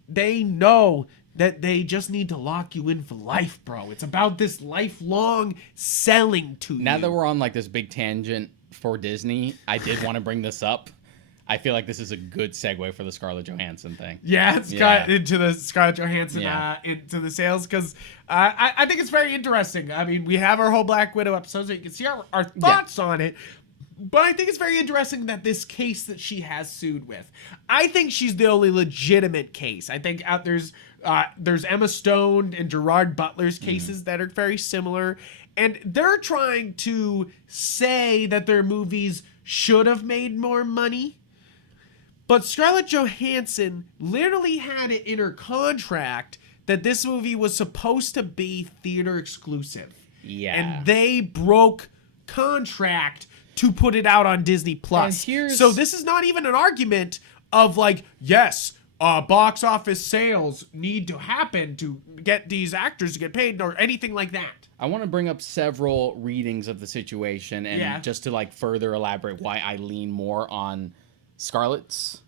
they know that they just need to lock you in for life, bro. It's about this lifelong selling to you. Now that we're on, like, this big tangent for Disney, I did want to bring this up. I feel like this is a good segue for the Scarlett Johansson thing. Yeah, into the Scarlett Johansson, into the sales, because I think it's very interesting. I mean, we have our whole Black Widow episode, so you can see our thoughts on it. But I think it's very interesting that this case that she has sued with, I think she's the only legitimate case. I think there's Emma Stone and Gerard Butler's cases that are very similar, and they're trying to say that their movies should have made more money. But Scarlett Johansson literally had it in her contract that this movie was supposed to be theater exclusive. Yeah. And they broke contract to put it out on Disney Plus. So this is not even an argument of, like, yes, box office sales need to happen to get these actors to get paid or anything like that. I want to bring up several readings of the situation and just to, like, further elaborate why I lean more on Scarlett's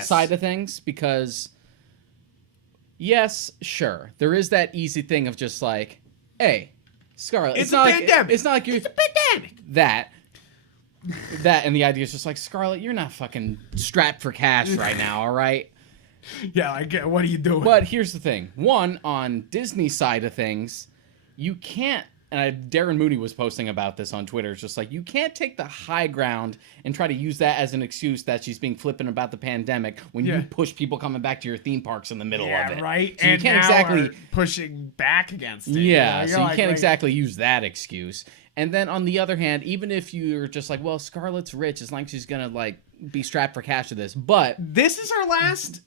side of things, because yes, sure, there is that easy thing of just like, hey, Scarlett, It's a pandemic. It's not like you're It's a pandemic. that, and the idea is just like, Scarlett, you're not fucking strapped for cash right now, all right? Yeah, I get. What are you doing? But here's the thing. One, on Disney's side of things, you can't, and Darren Mooney was posting about this on Twitter, it's just like, you can't take the high ground and try to use that as an excuse that she's being flippant about the pandemic when you push people coming back to your theme parks in the middle of it. Right. So and you can't now exactly are pushing back against it. Yeah, you know? so you can't exactly use that excuse. And then on the other hand, even if you're just like, well, Scarlett's rich, as long as she's gonna like be strapped for cash to this, but this is her last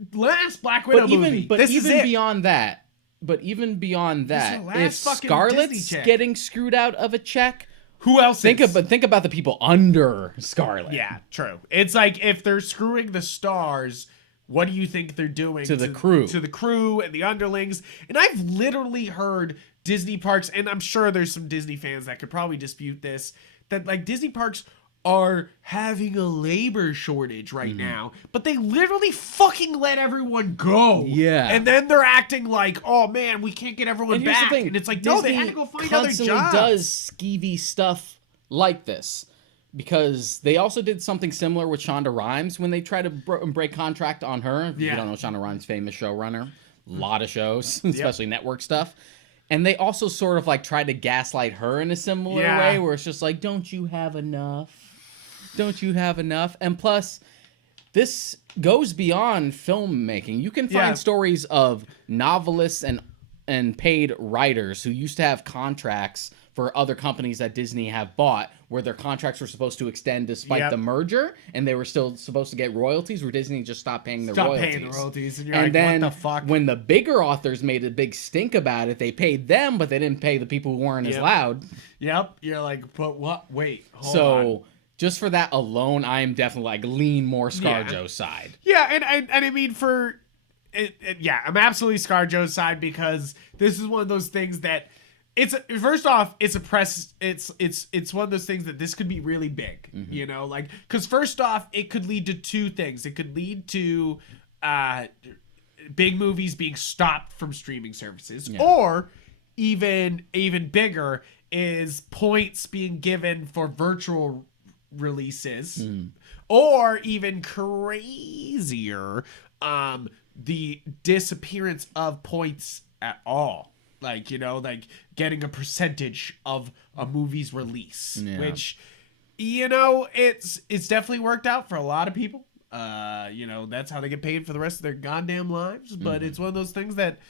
Black Widow movie. But this even is it. beyond that, if fucking Scarlett's Disney check. getting screwed out of a check, Who else? think about the people under Scarlett. Yeah, true. It's like if they're screwing the stars, what do you think they're doing to the crew? To the crew and the underlings. And I've literally heard Disney parks, and I'm sure there's some Disney fans that could probably dispute this, that like Disney parks are having a labor shortage right now, but they literally fucking let everyone go. Yeah. And then they're acting like, oh man, we can't get everyone And here's back. the thing, And it's like, Disney no, they had to go find other constantly jobs. does skeevy stuff like this. Because they also did something similar with Shonda Rhimes when they tried to break contract on her. If you don't know, Shonda Rhimes, famous showrunner. A lot of shows, especially network stuff. And they also sort of like tried to gaslight her in a similar way where it's just like, don't you have enough? Don't you have enough? And plus, this goes beyond filmmaking. You can find stories of novelists and paid writers who used to have contracts for other companies that Disney have bought where their contracts were supposed to extend despite the merger, and they were still supposed to get royalties, where Disney just stopped paying the royalties. And you're like, then what the fuck? When the bigger authors made a big stink about it, they paid them, but they didn't pay the people who weren't as loud. Yep. You're like, but what? Wait, hold on. Just for that alone, I am definitely like lean more ScarJo's side. Yeah, and I mean I'm absolutely ScarJo's side, because this is one of those things that it's one of those things that this could be really big, you know, like, because first off, it could lead to two things. It could lead to big movies being stopped from streaming services, or even bigger is points being given for virtual releases, or even crazier, the disappearance of points at all. Like, you know, like getting a percentage of a movie's release, which, you know, it's definitely worked out for a lot of people. You know, that's how they get paid for the rest of their goddamn lives. But it's one of those things that,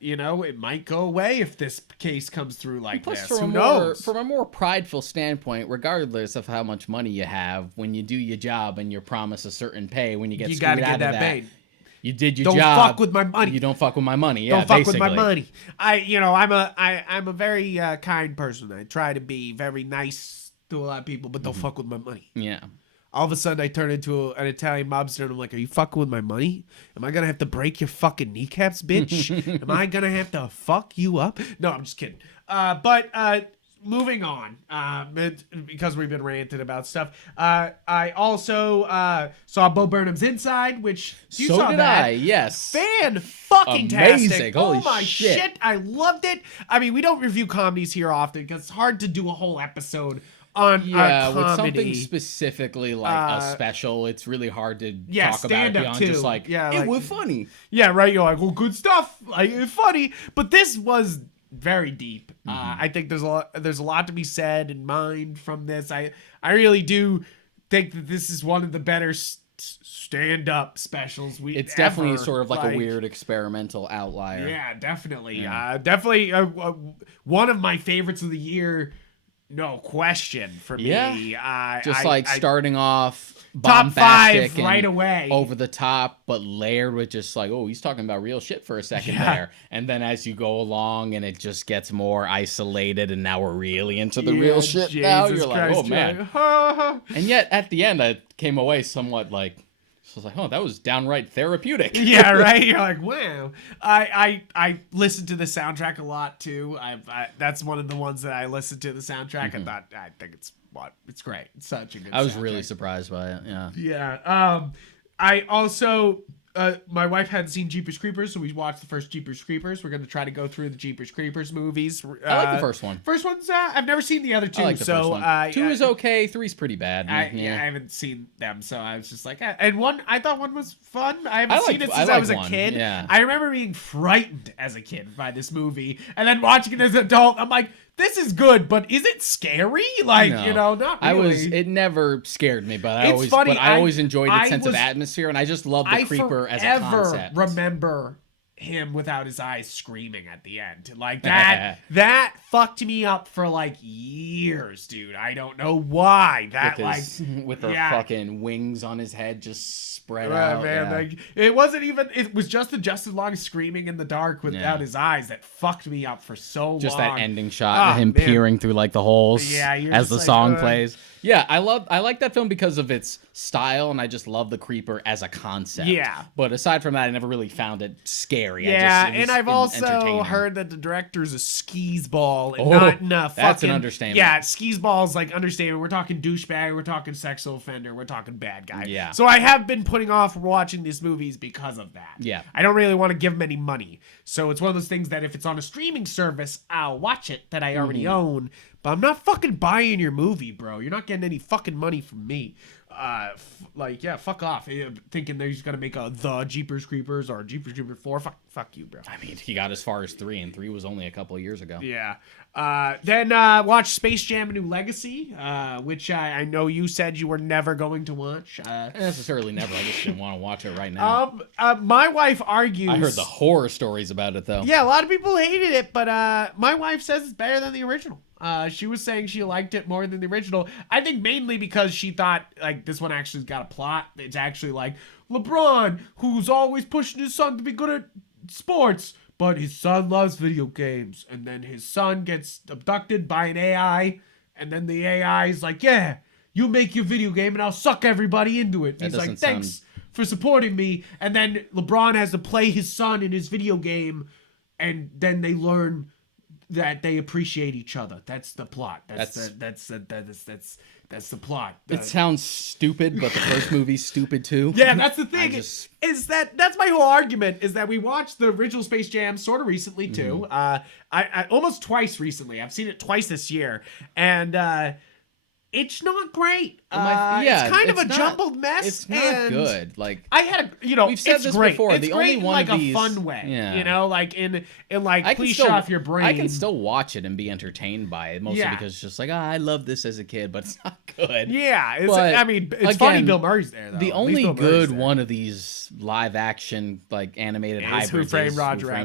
you know, it might go away if this case comes through like this. Who knows? From a more prideful standpoint, regardless of how much money you have, when you do your job and you're promised a certain pay, when you get screwed out of that, paid. You did your job. Don't fuck with my money. You don't fuck with my money. Yeah, don't fuck with my money. I'm a very kind person. I try to be very nice to a lot of people, but don't fuck with my money. Yeah. All of a sudden, I turn into an Italian mobster, and I'm like, "Are you fucking with my money? Am I gonna have to break your fucking kneecaps, bitch? Am I gonna have to fuck you up?" No, I'm just kidding. But moving on, because we've been ranting about stuff. I also saw Bo Burnham's Inside, which you saw that. Yes. Fan-fucking-tastic. Amazing. Holy oh my shit, I loved it. I mean, we don't review comedies here often because it's hard to do a whole episode on comedy. With something specifically like a special, it's really hard to talk about it beyond just like, it was funny. Yeah, right. You're like, well, good stuff. Like, it's funny. But this was very deep. I think there's a lot to be said and mined from this. I really do think that this is one of the better stand-up specials it's definitely sort of like a weird experimental outlier. Yeah, definitely. Definitely one of my favorites of the year. No question for me. Starting off top bombastic 5 right away, over the top, but layered with just like, oh, he's talking about real shit for a second there, and then as you go along, and it just gets more isolated, and now we're really into the real shit. Jesus now you're like, oh man, and yet at the end, I came away somewhat like. So I was like, oh, that was downright therapeutic. Yeah, right? You're like, wow. I listened to the soundtrack a lot, too. That's one of the ones that I listened to the soundtrack. I think it's great. It's such a good soundtrack. I was really surprised by it, yeah. Yeah. I also, my wife hadn't seen Jeepers Creepers, so we watched the first Jeepers Creepers. We're going to try to go through the Jeepers Creepers movies. I like the first one. First one's, I've never seen the other two. I like the first one. 2 is okay. 3's pretty bad. I haven't seen them, so I was just like, and one, I thought one was fun. I haven't seen it since I was a kid. Yeah. I remember being frightened as a kid by this movie, and then watching it as an adult, I'm like, this is good, but is it scary? Like, No. not really. It never scared me, but It's funny, I always enjoyed its sense of was- atmosphere, and I just love the creeper as a concept. Remember him without his eyes screaming at the end. Like that fucked me up for like years, dude. I don't know why. With the fucking wings on his head just spread out. Man, yeah. like it wasn't even. It was just the Justin Long screaming in the dark without his eyes that fucked me up for so long. Just that ending shot of him man. peering through like the holes as the song plays. Yeah, I like that film because of its style, and I just love the creeper as a concept. Yeah. But aside from that, I never really found it scary. Yeah, it was and I've also entertaining. heard that the director's a skis-ball and not enough. That's an understatement. Yeah, skis-ball's like understatement. We're talking douchebag, we're talking sexual offender, we're talking bad guy. Yeah. So I have been putting off watching these movies because of that. Yeah. I don't really want to give them any money. So it's one of those things that if it's on a streaming service, I'll watch it that I already own. But I'm not fucking buying your movie, bro. You're not getting any fucking money from me. Fuck off. Thinking they're just gonna make the Jeepers Creepers or Jeepers Creepers 4. Fuck you, bro. I mean, he got as far as 3, and 3 was only a couple of years ago. Yeah. Then watch Space Jam: A New Legacy, which I know you said you were never going to watch. Not necessarily never. I just didn't want to watch it right now. My wife argues. I heard the horror stories about it, though. Yeah, a lot of people hated it, but my wife says it's better than the original. She was saying she liked it more than the original. I think mainly because she thought like this one actually's got a plot. It's actually like LeBron, who's always pushing his son to be good at sports, but his son loves video games, and then his son gets abducted by an AI, and then the AI is like, yeah, you make your video game and I'll suck everybody into it. And he's like, thanks for supporting me. And then LeBron has to play his son in his video game, and then they learn that they appreciate each other. That's the plot. That's the plot. It sounds stupid, but the first movie's stupid too. Yeah, that's the thing. That's my whole argument is that we watched the original Space Jam sort of recently too. I almost twice recently. I've seen it twice this year, and it's not great. It's kind of a jumbled mess. It's not good. Like I had, we've said this before. It's the great only one in like of these, a fun way. Yeah. Like in like please shut off your brain. I can still watch it and be entertained by it, mostly because it's just like, I love this as a kid, but it's not good. Yeah, it's again, funny Bill Murray's there though. The only good one of these live action like animated hybrids Who Framed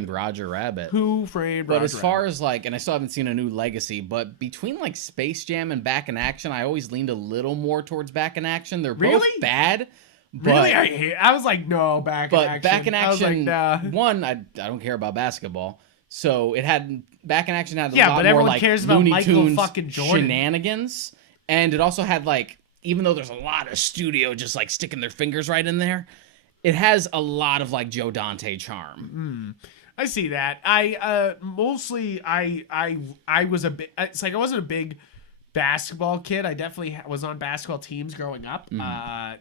Roger Rabbit. Who Framed Roger But as far as like, and I still haven't seen A New Legacy, but between like Space Jam and Back in Action, I always leaned a little more towards Back in Action. They're both bad. But, really? I was like, no, Back in Action. But Back in Action, I was like, nah. one, I don't care about basketball. So it had, Back in Action had a lot but more everyone like cares about Looney Michael Tunes fucking Jordan. shenanigans. And it also had like, even though there's a lot of studio just like sticking their fingers right in there, it has a lot of like Joe Dante charm. I see that. I mostly I was a bit. It's like I wasn't a big basketball kid. I definitely was on basketball teams growing up,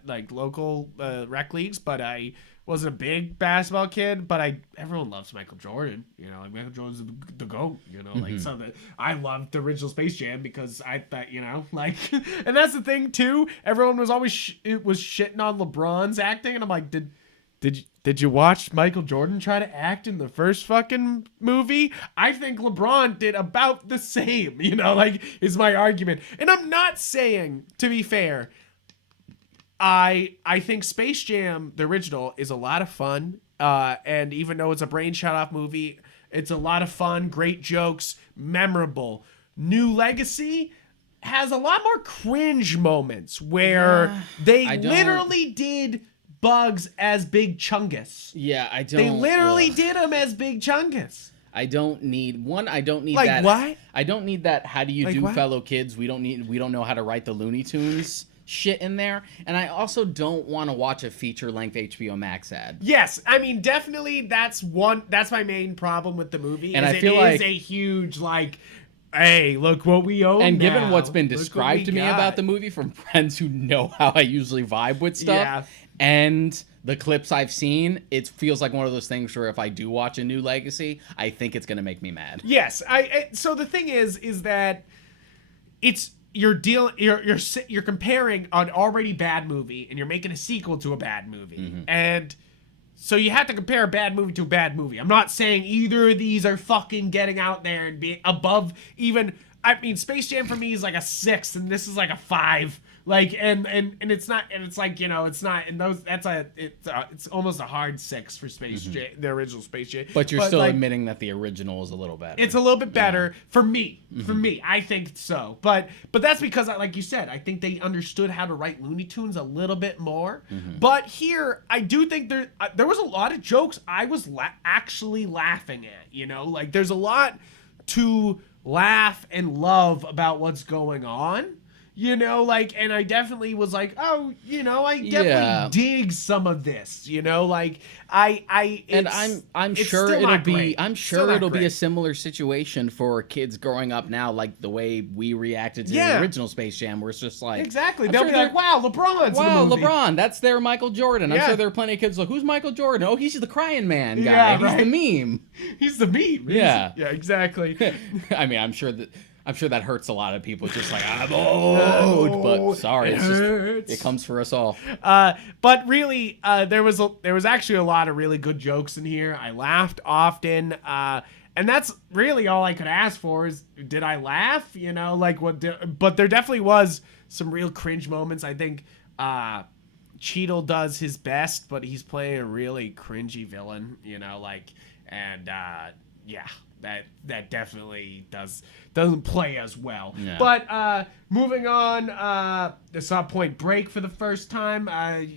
like local rec leagues, but I wasn't a big basketball kid. But everyone loves Michael Jordan. Like Michael Jordan's the GOAT. Like so that I loved the original Space Jam because I thought like, and that's the thing too. Everyone was always was shitting on LeBron's acting, and I'm like, Did you watch Michael Jordan try to act in the first fucking movie? I think LeBron did about the same, like is my argument. And I'm not saying, to be fair, I think Space Jam, the original, is a lot of fun. And even though it's a brain shut off movie, it's a lot of fun, great jokes, memorable. New Legacy has a lot more cringe moments where they literally did Bugs as Big Chungus. Yeah, I don't. They literally did him as Big Chungus. I don't need I don't need like that. What? I don't need that. How do you do, what? fellow kids? We don't know how to write the Looney Tunes shit in there. And I also don't want to watch a feature-length HBO Max ad. Yes, I mean definitely that's my main problem with the movie. And I feel it like is a huge like, hey, look what we own. And given now. what's been Look described to me about the movie from friends who know how I usually vibe with stuff, And the clips I've seen, it feels like one of those things where if I do watch a new Legacy, I think it's going to make me mad. Yes, so the thing is that you're comparing an already bad movie and you're making a sequel to a bad movie. And so you have to compare a bad movie to a bad movie. I'm not saying either of these are fucking getting out there and being above even. I mean, Space Jam for me is like a 6 and this is like a 5. Like and it's not, and it's like, it's not, and those it's almost a hard 6 for Space Jam, the original Space Jam. But you're still admitting that the original is a little better. It's a little bit better for me. For me, I think so. But that's because, like you said, I think they understood how to write Looney Tunes a little bit more. But here, I do think there was a lot of jokes I was actually laughing at. Like there's a lot to laugh and love about what's going on. And I definitely was like, oh, I definitely dig some of this, like I'm sure it'll be a similar situation for kids growing up now, like the way we reacted to the original Space Jam, where it's just like, exactly, they'll be like, wow, LeBron's in the movie. LeBron, that's their Michael Jordan. I'm sure there are plenty of kids like, who's Michael Jordan? Oh, he's the crying man guy. He's the meme. He's the meme. Yeah, exactly. I mean, I'm sure that hurts a lot of people. Just like, I'm old, but sorry, it comes for us all. But really, there was actually a lot of really good jokes in here. I laughed often, and that's really all I could ask for. Is did I laugh? But there definitely was some real cringe moments. I think Cheadle does his best, but he's playing a really cringy villain. That definitely doesn't play as well. Yeah. But moving on, I saw Point Break for the first time. I'm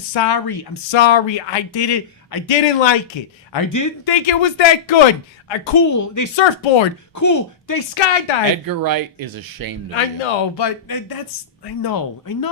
sorry. I didn't like it. I didn't think it was that good. Cool. They surfboard. Cool. They skydive. Edgar Wright is ashamed of you. I know, but I know. And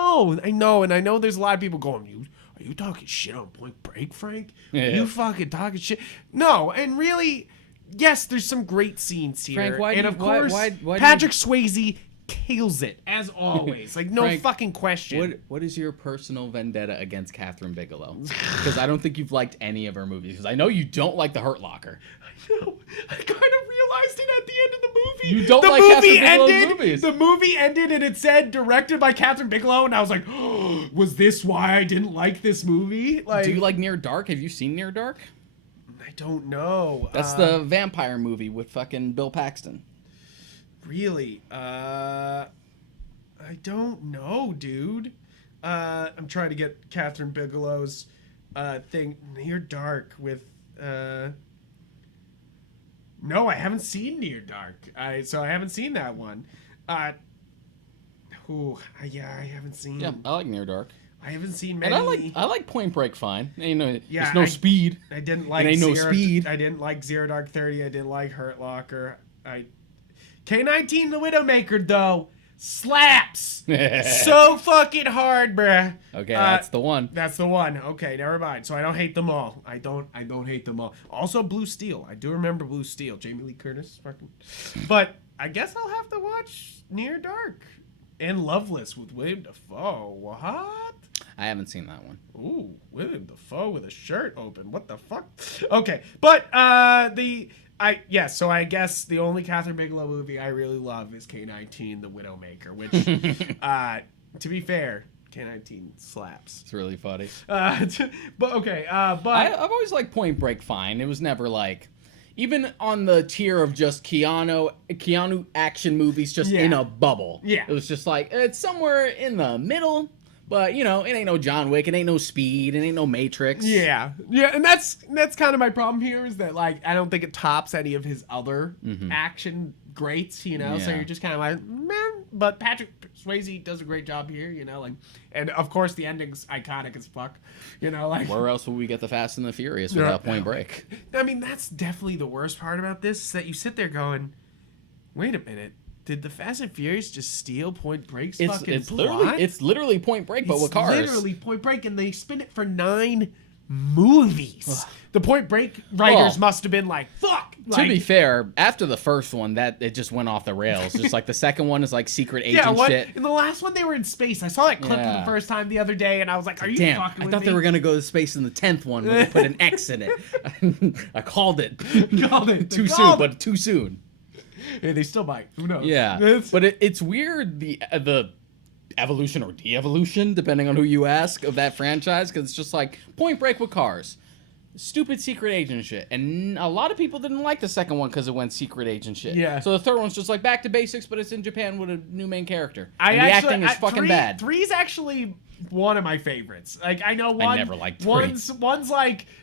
I know there's a lot of people going, are you talking shit on Point Break, Frank? Yeah. You fucking talking shit? No, and really, yes, there's some great scenes here. Frank, of course, Patrick Swayze kills it, as always. Like, no Frank, fucking question. What is your personal vendetta against Catherine Bigelow? Because I don't think you've liked any of her movies. Because I know you don't like The Hurt Locker. I know. I kind of realized it at the end of the movie. You don't like Catherine Bigelow's movies. The movie ended and it said directed by Catherine Bigelow, and I was like, oh, was this why I didn't like this movie? Like, do you like Near Dark? Have you seen Near Dark? I don't know. That's the vampire movie with fucking Bill Paxton. Really? I don't know, dude. I'm trying to get Catherine Bigelow's thing. Near Dark with No, I haven't seen Near Dark. So I haven't seen that one. I haven't seen. Yeah, I like Near Dark. I haven't seen many. And I like Point Break fine. There's no speed. I didn't like. No speed. I didn't like Zero Dark 30. I didn't like Hurt Locker. K-19 the Widowmaker though slaps so fucking hard, bruh. Okay, that's the one. That's the one. Okay, never mind. So I don't hate them all. I don't hate them all. Also, Blue Steel. I do remember Blue Steel. Jamie Lee Curtis, fucking. But I guess I'll have to watch Near Dark and Loveless with William Dafoe. What? I haven't seen that one. Ooh, William Dafoe with a shirt open. What the fuck? Okay, but so I guess the only Catherine Bigelow movie I really love is K-19 The Widowmaker, which, to be fair, K-19 slaps. It's really funny. But I've always liked Point Break fine. It was never like, even on the tier of just Keanu action movies just in a bubble. Yeah. It was just like, it's somewhere in the middle. But, it ain't no John Wick, it ain't no Speed, it ain't no Matrix. Yeah, and that's kind of my problem here is that, like, I don't think it tops any of his other action greats, so you're just kind of like, man. But Patrick Swayze does a great job here, and of course the ending's iconic as fuck, like. Where else will we get the Fast and the Furious without Point Break? I mean, that's definitely the worst part about this, is that you sit there going, wait a minute. Did the Fast and Furious just steal Point Break's fucking plot? It's literally Point Break, but with cars. It's literally Point Break, and they spin it for 9 movies. The Point Break writers must have been like, fuck. To be fair, after the first one, that it just went off the rails. Just like the second one is like secret agent shit. In the last one, they were in space. I saw that clip for the first time the other day, and I was like, are you fucking with me? I thought they were going to go to space in the 10th one where they put an X in it. I called it. Too soon, but too soon. Hey, they still might. Who knows? Yeah. But it's weird, the evolution or de-evolution, depending on who you ask, of that franchise, because it's just like Point Break with cars. Stupid secret agent shit. And a lot of people didn't like the second one because it went secret agent shit. Yeah. So the third one's just like back to basics, but it's in Japan with a new main character. The acting is fucking bad. Three's actually one of my favorites. Like, I know one. I never liked three.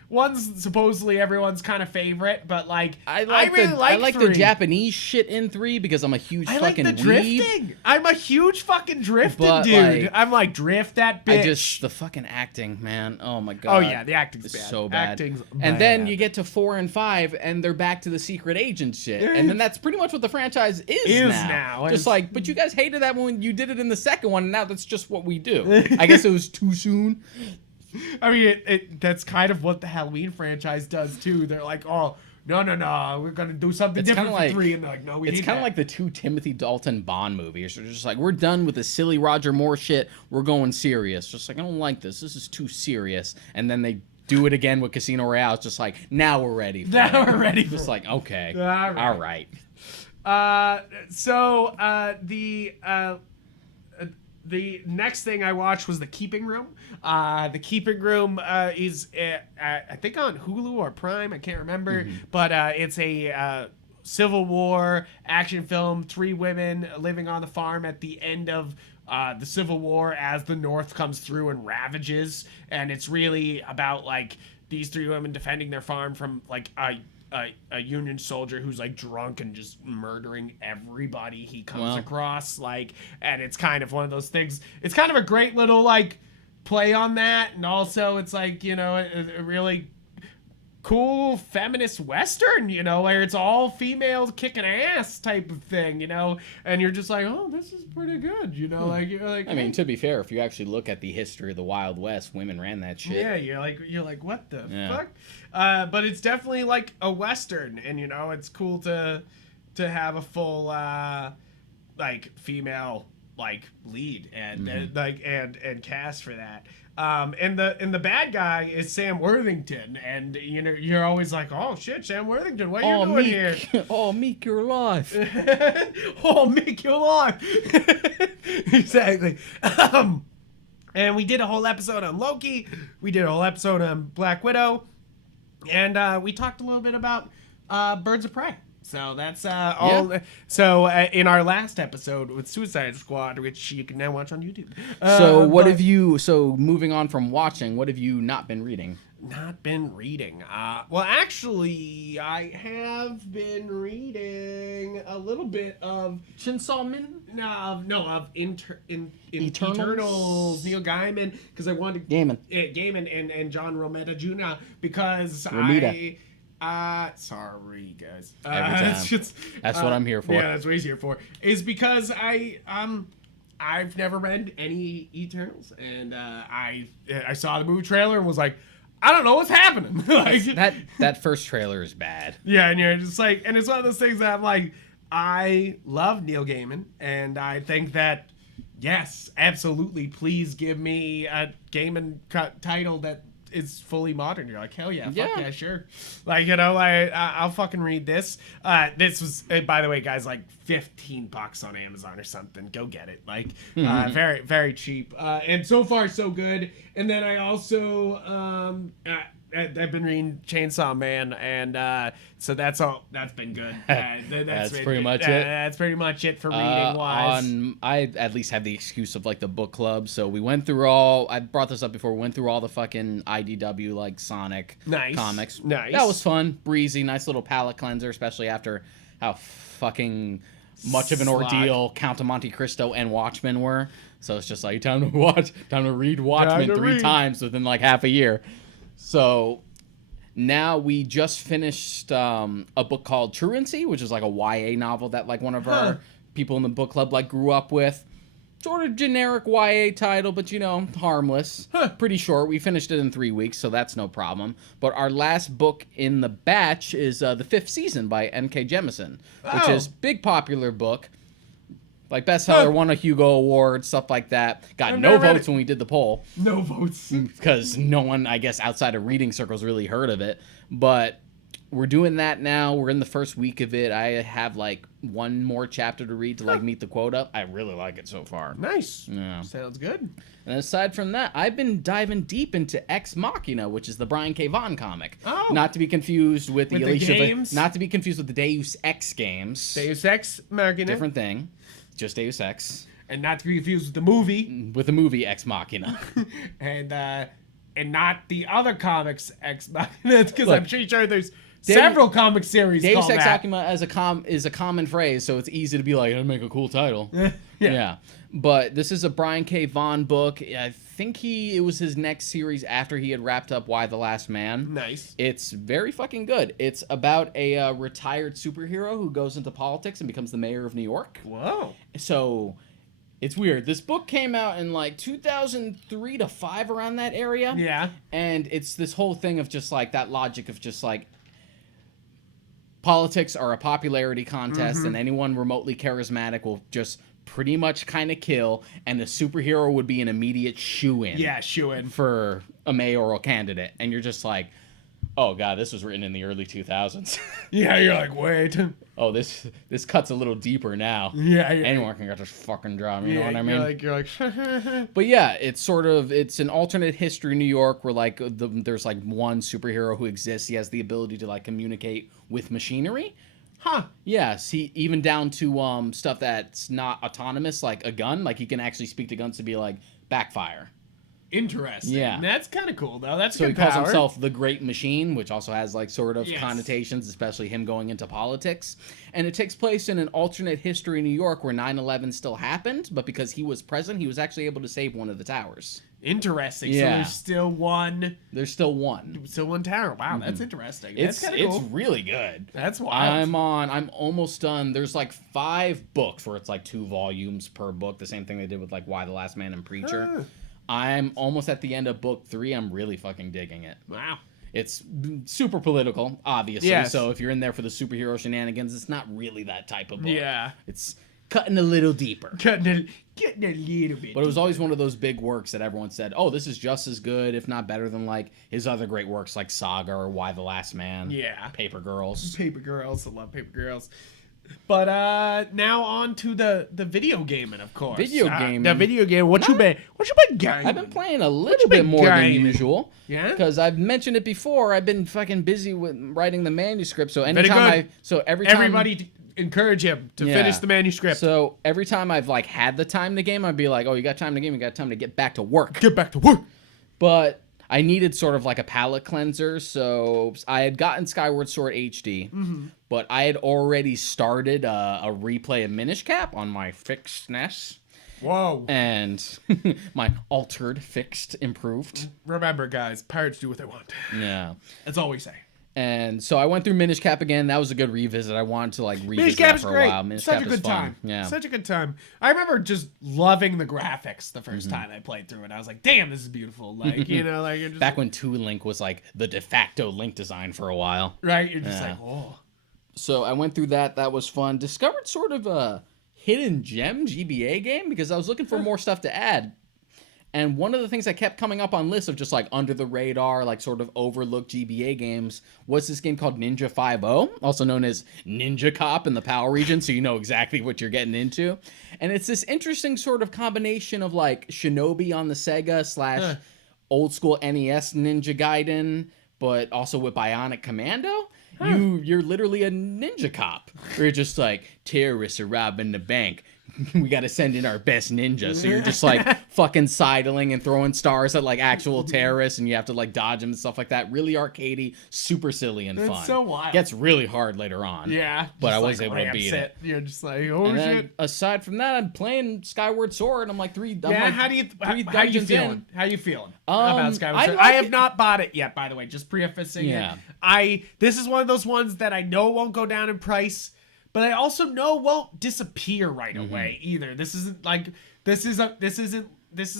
One's supposedly everyone's kind of favorite, but like I like the Japanese shit in 3 because I'm a huge fucking like the weeb. drifting. I'm a huge fucking drifting But, dude. like, I'm like, drift that bitch. The fucking acting, man. Oh my god. Oh yeah, the acting's bad. So bad. Acting's and bad. then you get to 4 and 5, and they're back to the secret agent shit. And then that's pretty much what the franchise is now. Just like, but you guys hated that when you did it in the second one, and now that's just what we do. I guess it was too soon. I mean, that's kind of what the Halloween franchise does too. They're like, oh, no, we're gonna do something different for 3, and they're like, no, we need that. It's kind of like the 2 Timothy Dalton Bond movies. They're just like, we're done with the silly Roger Moore shit. We're going serious. Just like, I don't like this. This is too serious. And then they do it again with Casino Royale. It's just like, now we're ready. We're ready. Just like, okay, all right. The next thing I watched was The Keeping Room. The Keeping Room is, I think, on Hulu or Prime. I can't remember. Mm-hmm. But it's a Civil War action film. 3 women living on the farm at the end of the Civil War as the North comes through and ravages. And it's really about, like, these 3 women defending their farm from, like, a Union soldier who's like drunk and just murdering everybody he comes across, like, and it's kind of one of those things. It's kind of a great little like play on that, and also it's like, you know, a really cool feminist western, you know, where it's all females kicking ass type of thing, you know, and you're just like, oh, this is pretty good, you know, like, you're like, I mean, to be fair, if you actually look at the history of the Wild West, women ran that shit. Yeah, you're like, what the fuck? But it's definitely like a western, and you know, it's cool to have a full like female like lead and and cast for that. And the bad guy is Sam Worthington, and you know, you're always like, oh shit, Sam Worthington, what are you doing here? Oh, Meek your life. Oh, Meek your life. Exactly. And we did a whole episode on Loki. We did a whole episode on Black Widow, and we talked a little bit about Birds of Prey. So that's all. Yeah. So in our last episode with Suicide Squad, which you can now watch on YouTube. So what have you? So moving on from watching, what have you not been reading? Not been reading. Well, actually, I have been reading a little bit of Chainsaw Man. Of Eternals, Neil Gaiman, because I wanted Gaiman and John Romita Jr. because sorry guys. Every time. That's what I'm here for. Yeah, that's what he's here for. Is because I've never read any Eternals, and I saw the movie trailer and was like, I don't know what's happening. Like, that first trailer is bad. Yeah, and you're just like, and it's one of those things that I'm like, I love Neil Gaiman, and I think that yes, absolutely, please give me a Gaiman title that is fully modern. You're like, hell yeah, fuck yeah, sure. Like, you know, I'll fucking read this. This was, by the way, guys, like $15 on Amazon or something. Go get it. Like, very, very cheap. And so far, so good. And then I also, I've been reading Chainsaw Man, and so that's been good. That's pretty much it. That's pretty much it for reading wise. I at least have the excuse of like the book club, so we went through all. I brought this up before. We went through all the fucking IDW like Sonic comics. Nice. That was fun, breezy, nice little palate cleanser, especially after how fucking much of an ordeal Count of Monte Cristo and Watchmen were. So it's just like time to read Watchmen 3 times within like half a year. So now we just finished a book called Truancy, which is like a YA novel that like one of our people in the book club like grew up with. sort of generic YA title, but harmless. Pretty short. We finished it in 3 weeks, so that's no problem. But our last book in the batch is the 5th season by N.K. Jemisin, which is big popular book. Like bestseller, won a Hugo Award, stuff like that. Got no votes when we did the poll. No votes. Because no one, I guess, outside of reading circles really heard of it. But we're doing that now. We're in the first week of it. I have like one more chapter to read to meet the quota. I really like it so far. Nice. Yeah. Sounds good. And aside from that, I've been diving deep into Ex Machina, which is the Brian K. Vaughan comic. Oh. Not to be confused with the Alicia. games? Not to be confused with the Deus Ex games. Deus Ex Machina. Different thing. Just Deus Ex. And not to be confused with the movie. With the movie Ex Machina. and not the other comics Ex Machina, because I'm pretty sure there's several comic series Deus called Ex that. Machina is a common phrase, so it's easy to be like, I'd make a cool title. Yeah. But this is a Brian K. Vaughan book. I think it was his next series after he had wrapped up Y the Last Man. Nice. It's very fucking good. It's about a retired superhero who goes into politics and becomes the mayor of New York. Whoa. So it's weird. This book came out in like 2003 to 5, around that area. Yeah. And it's this whole thing of just like that logic of just like politics are a popularity contest, and anyone remotely charismatic will just pretty much kind of kill, and the superhero would be an immediate shoo-in. Yeah, shoo-in. For a mayoral candidate. And you're just like, oh god, this was written in the early 2000s. Yeah, you're like, wait. Oh, this cuts a little deeper now. Yeah. Anyone can get this fucking job, you know what I mean? You're like. But yeah, it's an alternate history New York where like there's like one superhero who exists. He has the ability to like communicate with machinery. Huh. Yes, he even down to stuff that's not autonomous, like a gun. Like he can actually speak to guns to be like backfire. Interesting. Yeah. That's kind of cool, though. That's So good he calls power. himself the Great Machine, which also has like sort of Yes. connotations, especially him going into politics. And it takes place in an alternate history in New York where 9/11 still happened, but because he was present, he was actually able to save one of the towers. Interesting. Yeah. So there's still one. There's still one. Still one tower. Wow, that's interesting. It's That's kind of cool. really good. That's wild. I'm almost done. There's like 5 books where it's like 2 volumes per book. The same thing they did with like Y the Last Man and Preacher. I'm almost at the end of book 3. I'm really fucking digging it. Wow. It's super political, obviously. Yes. So if you're in there for the superhero shenanigans, it's not really that type of book. Yeah. It's cutting a little deeper. Getting a little bit. But it was always one of those big works that everyone said, oh, this is just as good, if not better than like his other great works like Saga or Y the Last Man. Yeah. Paper Girls. Paper Girls. I love Paper Girls. But now on to the video gaming, of course. Video gaming. The video game. What you been gaming? I've been playing a little bit more than gaming? usual. Yeah? Because I've mentioned it before. I've been fucking busy with writing the manuscript. So Very anytime good. every time Everybody encourage him to finish the manuscript. So every time I've like had the time to game, I'd be like, oh, you got time to game, you got time to get back to work. Get back to work. But I needed sort of like a palate cleanser, so I had gotten Skyward Sword HD, but I had already started a replay of Minish Cap on my fixed NES. Whoa. And my altered, fixed, improved. Remember, guys, pirates do what they want. Yeah. That's all we say. And so I went through Minish Cap again. That was a good revisit. I wanted to like Minish revisit Cap that is for great. a while. Minish Such Cap a is good fun. time. Yeah. Such a good time. I remember just loving the graphics the first time I played through it. I was like, damn, this is beautiful. Like, you know, like you're just Back when 2-Link was like the de facto Link design for a while. right, you're just Yeah. like, oh. So I went through that. That was fun. Discovered sort of a hidden gem GBA game because I was looking for more stuff to add. And one of the things that kept coming up on lists of just like under the radar, like sort of overlooked GBA games was this game called Ninja 5-0, also known as Ninja Cop in the PAL region, so you know exactly what you're getting into. And it's this interesting sort of combination of like Shinobi on the Sega / old school NES Ninja Gaiden, but also with Bionic Commando. You're literally a ninja cop. You're just like, terrorists are robbing the bank. We got to send in our best ninja. So you're just like fucking sidling and throwing stars at like actual terrorists, and you have to like dodge them and stuff like that. Really arcadey, super silly and fun. It's so wild. Gets really hard later on. Yeah. But just I was like able to ramps beat it. You're just like, oh And then, shit. aside from that, I'm playing Skyward Sword. I'm like three. I'm Yeah, like how you dungeons feeling? in. How you feeling about Skyward I Sword? like I have it. not bought it yet, by the way. Just prefacing Yeah. it. This is one of those ones that I know won't go down in price, but I also know won't disappear right away either. This isn't like this is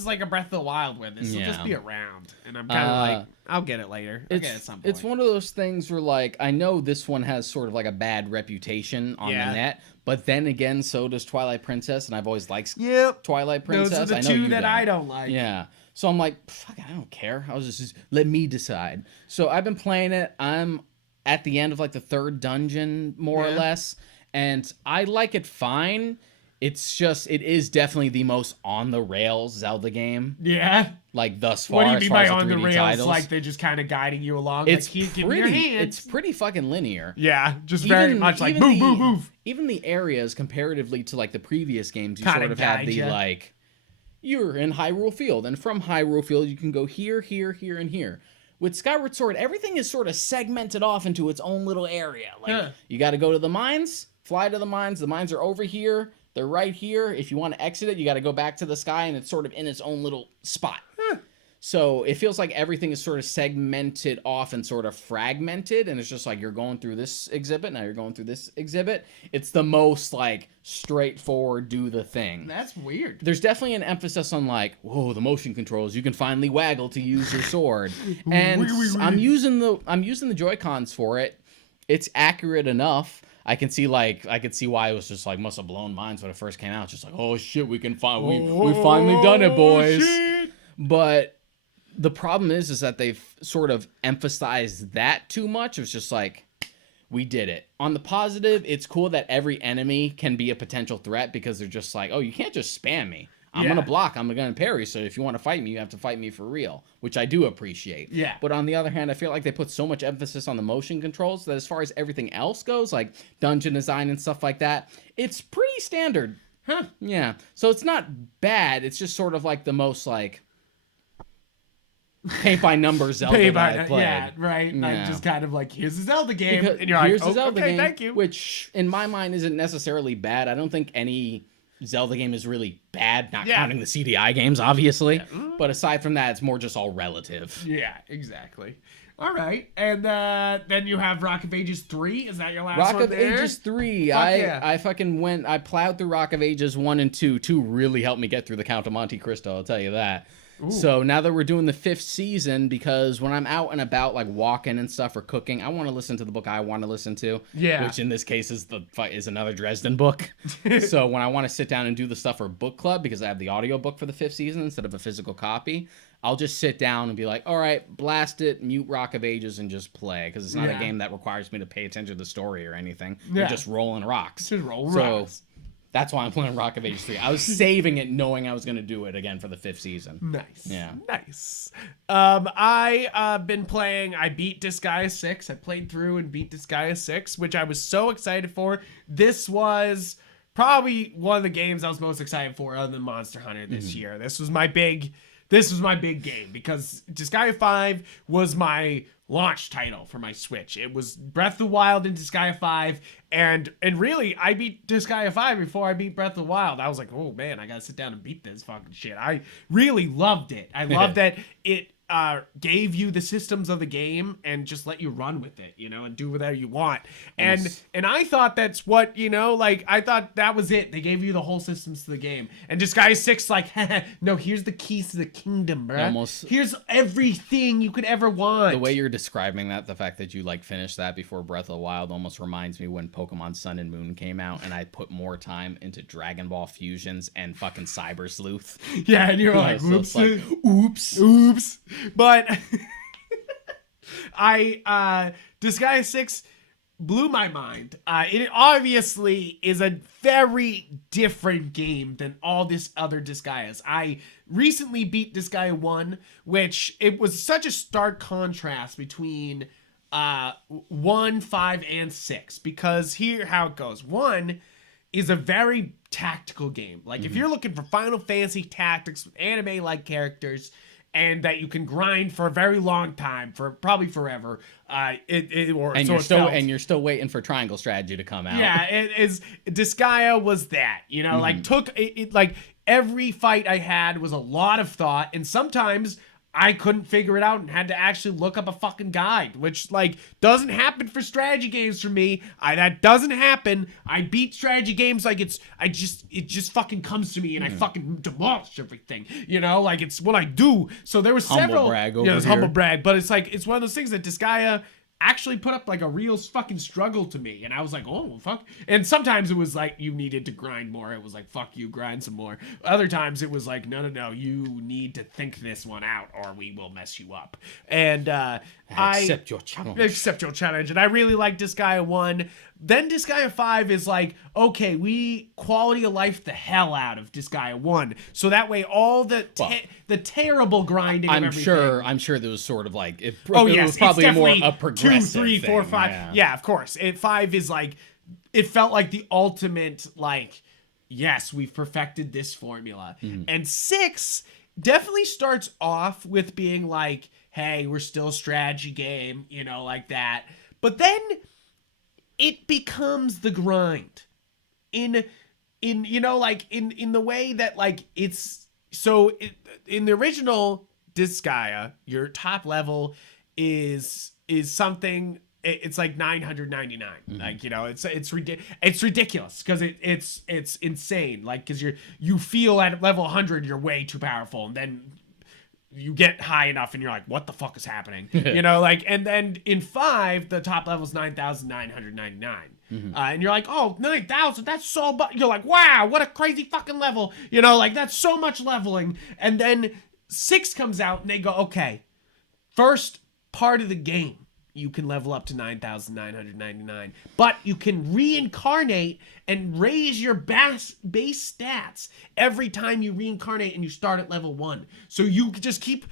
like a Breath of the Wild where this will just be around, and I'm kind of like, I'll get it later. I'll get it at some point. It's one of those things where, like, I know this one has sort of like a bad reputation on the net, but then again, so does Twilight Princess, and I've always liked Twilight Princess. Those are the two that I don't like. Yeah. So I'm like, fuck, I don't care. I was just let me decide. So I've been playing it. I'm at the end of like the 3rd dungeon, more or less, and I like it fine. It's just, it is definitely the most on the rails Zelda game. Yeah. Like thus far. What do you mean by on the 3D rails? titles. Like they're just kind of guiding you along. It's like, give me your hands. It's pretty fucking linear. Yeah, just very much like move, move, move. Even the areas comparatively to like the previous games, you kinda sort of have the like, you're in Hyrule Field, and from Hyrule Field you can go here, here, here, and here. With Skyward Sword, everything is sort of segmented off into its own little area. Like you got to go to the mines, fly to the mines. The mines are over here. They're right here. If you want to exit it, you got to go back to the sky, and it's sort of in its own little spot. So it feels like everything is sort of segmented off and sort of fragmented, and it's just like you're going through this exhibit, now you're going through this exhibit. It's the most like straightforward, do the thing. That's weird. There's definitely an emphasis on like, whoa, the motion controls. You can finally waggle to use your sword, and I'm using the Joy-Cons for it. It's accurate enough. I can see why it was just like must have blown minds when it first came out. It's just like, oh shit, we finally done it, boys. Shit. But the problem is that they've sort of emphasized that too much. It's just like, we did it. On the positive, it's cool that every enemy can be a potential threat because they're just like, oh, you can't just spam me. I'm going to block. I'm going to parry. So if you want to fight me, you have to fight me for real, which I do appreciate. Yeah. But on the other hand, I feel like they put so much emphasis on the motion controls that as far as everything else goes, like dungeon design and stuff like that, it's pretty standard. Huh. Yeah. So it's not bad. It's just sort of like the most like paint by numbers Zelda that I played. Yeah, right. Yeah. Like just kind of like, here's a Zelda game. Because and you're like, here's a Zelda game, thank you. Which in my mind isn't necessarily bad. I don't think any Zelda game is really bad, not counting the CDI games, obviously. Yeah. But aside from that, it's more just all relative. Yeah, exactly. All right. And then you have Rock of Ages 3. Is that your last Rock one of there? Ages 3. I plowed through Rock of Ages 1 and 2. 2 really helped me get through the Count of Monte Cristo, I'll tell you that. Ooh. So now that we're doing the 5th season, because when I'm out and about, like walking and stuff or cooking, I want to listen to the book I want to listen to. Yeah. Which in this case is another Dresden book. So when I want to sit down and do the stuff for book club, because I have the audio book for the 5th season instead of a physical copy, I'll just sit down and be like, all right, blast it, mute Rock of Ages, and just play. Because it's not a game that requires me to pay attention to the story or anything. You're just rolling rocks. Just roll rocks. That's why I'm playing Rock of Ages 3. I was saving it knowing I was going to do it again for the 5th season. Nice. Yeah. Nice. Been playing, I beat Disgaea 6. I played through and beat Disgaea 6, which I was so excited for. This was probably one of the games I was most excited for other than Monster Hunter this year. This was my big game because Disgaea 5 was my launch title for my Switch. It was Breath of the Wild and Disgaea 5, and really, I beat Disgaea 5 before I beat Breath of the Wild. I was like, oh man, I gotta sit down and beat this fucking shit. I really loved it. I loved that it gave you the systems of the game and just let you run with it, and do whatever you want. And I thought that's what, I thought that was it. They gave you the whole systems to the game. And Disgaea 6, like, no, here's the keys to the kingdom, bro. Here's everything you could ever want. The way you're describing that, the fact that you finished that before Breath of the Wild almost reminds me when Pokemon Sun and Moon came out and I put more time into Dragon Ball Fusions and fucking Cyber Sleuth. Yeah, and you're like, oops, so oops. But Disgaea 6 blew my mind. It obviously is a very different game than all this other Disgaeas. I recently beat Disgaea 1, which it was such a stark contrast between 1, 5, and 6. Because here how it goes. 1 is a very tactical game. Like if you're looking for Final Fantasy tactics with anime-like characters, and that you can grind for a very long time, for probably forever. You're still waiting for Triangle Strategy to come out. Yeah, it is. Disgaea was that, like took it. Like every fight I had was a lot of thought, and sometimes I couldn't figure it out and had to actually look up a fucking guide, which like doesn't happen for strategy games for me. That doesn't happen. I beat strategy games like it just fucking comes to me and I fucking demolish everything. You know, like it's what I do. So there was several brag over it's here. humble brag, but it's like it's one of those things that Disgaea actually put up like a real fucking struggle to me, and I was like, oh fuck. And sometimes it was like you needed to grind more. It was like, fuck you, grind some more. Other times it was like, no, you need to think this one out or we will mess you up. And I accept your challenge. Accept your challenge. And I really like Disgaea 1. Then Disgaea 5 is like, okay, we quality of life the hell out of Disgaea 1. So that way all the terrible grinding of everything. I'm sure there was sort of like it yes, was probably it's more definitely a progressive 2, 3, 4, thing, 5. Yeah, of course. 5 is like, it felt like the ultimate, like, yes, we've perfected this formula. And 6 definitely starts off with being like, hey, we're still a strategy game, you know, like that. But then it becomes the grind in you know, like in the way that like it's in the original Disgaea, your top level is something. It's like 999. Like, you know, it's ridiculous because it's insane. Like, because you feel at level 100 you're way too powerful, and then you get high enough and you're like, what the fuck is happening? You know, like, and then in 5 the top level is 9,999. And you're like, oh, 9,000, that's so much. You're like, wow, what a crazy fucking level. You know, like, that's so much leveling. And then 6 comes out and they go, okay, first part of the game you can level up to 9,999, but you can reincarnate and raise your base stats every time you reincarnate and you start at level 1. So you just keep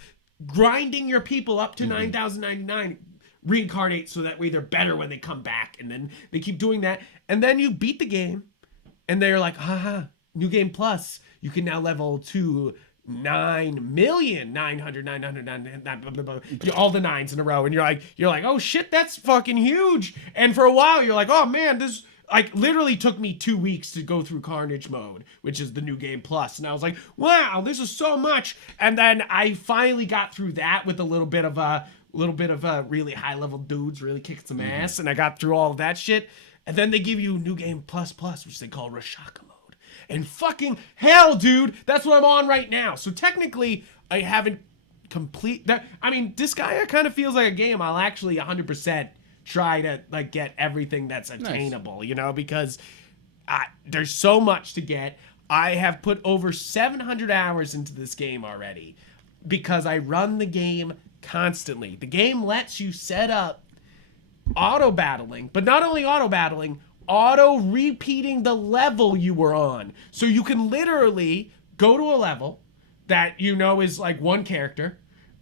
grinding your people up to 9,099, reincarnate so that way they're better when they come back, and then they keep doing that, and then you beat the game and they're like, haha, new game plus, you can now level to 9,900,900 all the 9s in a row, and you're like, oh shit, that's fucking huge. And for a while you're like, oh man, this like literally took me 2 weeks to go through Carnage mode, which is the new game plus, and I was like, wow, this is so much. And then I finally got through that with a little bit of really high level dudes really kicking some ass, and I got through all of that shit. And then they give you new game plus, which they call Rashaka mode. And fucking hell, dude, that's what I'm on right now. So technically, I haven't complete that. I mean, Disgaea kind of feels like a game I'll actually 100% try to like get everything that's attainable, nice. You know, because there's so much to get. I have put over 700 hours into this game already because I run the game constantly. The game lets you set up auto battling, but not only auto battling, auto repeating the level you were on. So you can literally go to a level that you know is like one character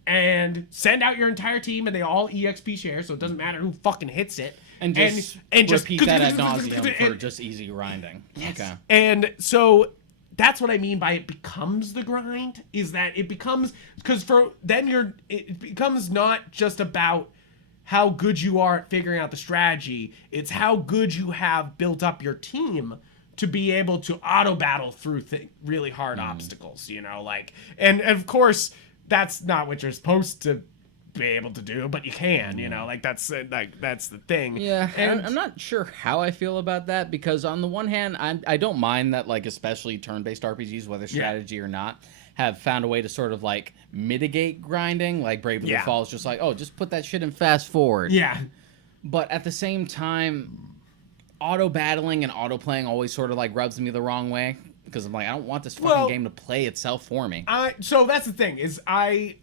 and send out your entire team, and they all EXP share, so it doesn't matter who fucking hits it. And just repeat that ad nauseum for just easy grinding. Yes. Okay. And so that's what I mean by it becomes the grind, is that it becomes, because it becomes not just about how good you are at figuring out the strategy, it's how good you have built up your team to be able to auto battle through really hard obstacles, you know, like, and of course that's not what you're supposed to be able to do, but you can, you know, like that's the thing. Yeah, and I'm not sure how I feel about that, because on the one hand, I don't mind that, like, especially turn-based RPGs, whether strategy or not, have found a way to sort of like mitigate grinding, like Bravely Default is just like, oh, just put that shit in fast forward. Yeah. But at the same time, auto battling and auto playing always sort of like rubs me the wrong way, because I'm like, I don't want this fucking game to play itself for me. So that's the thing, is I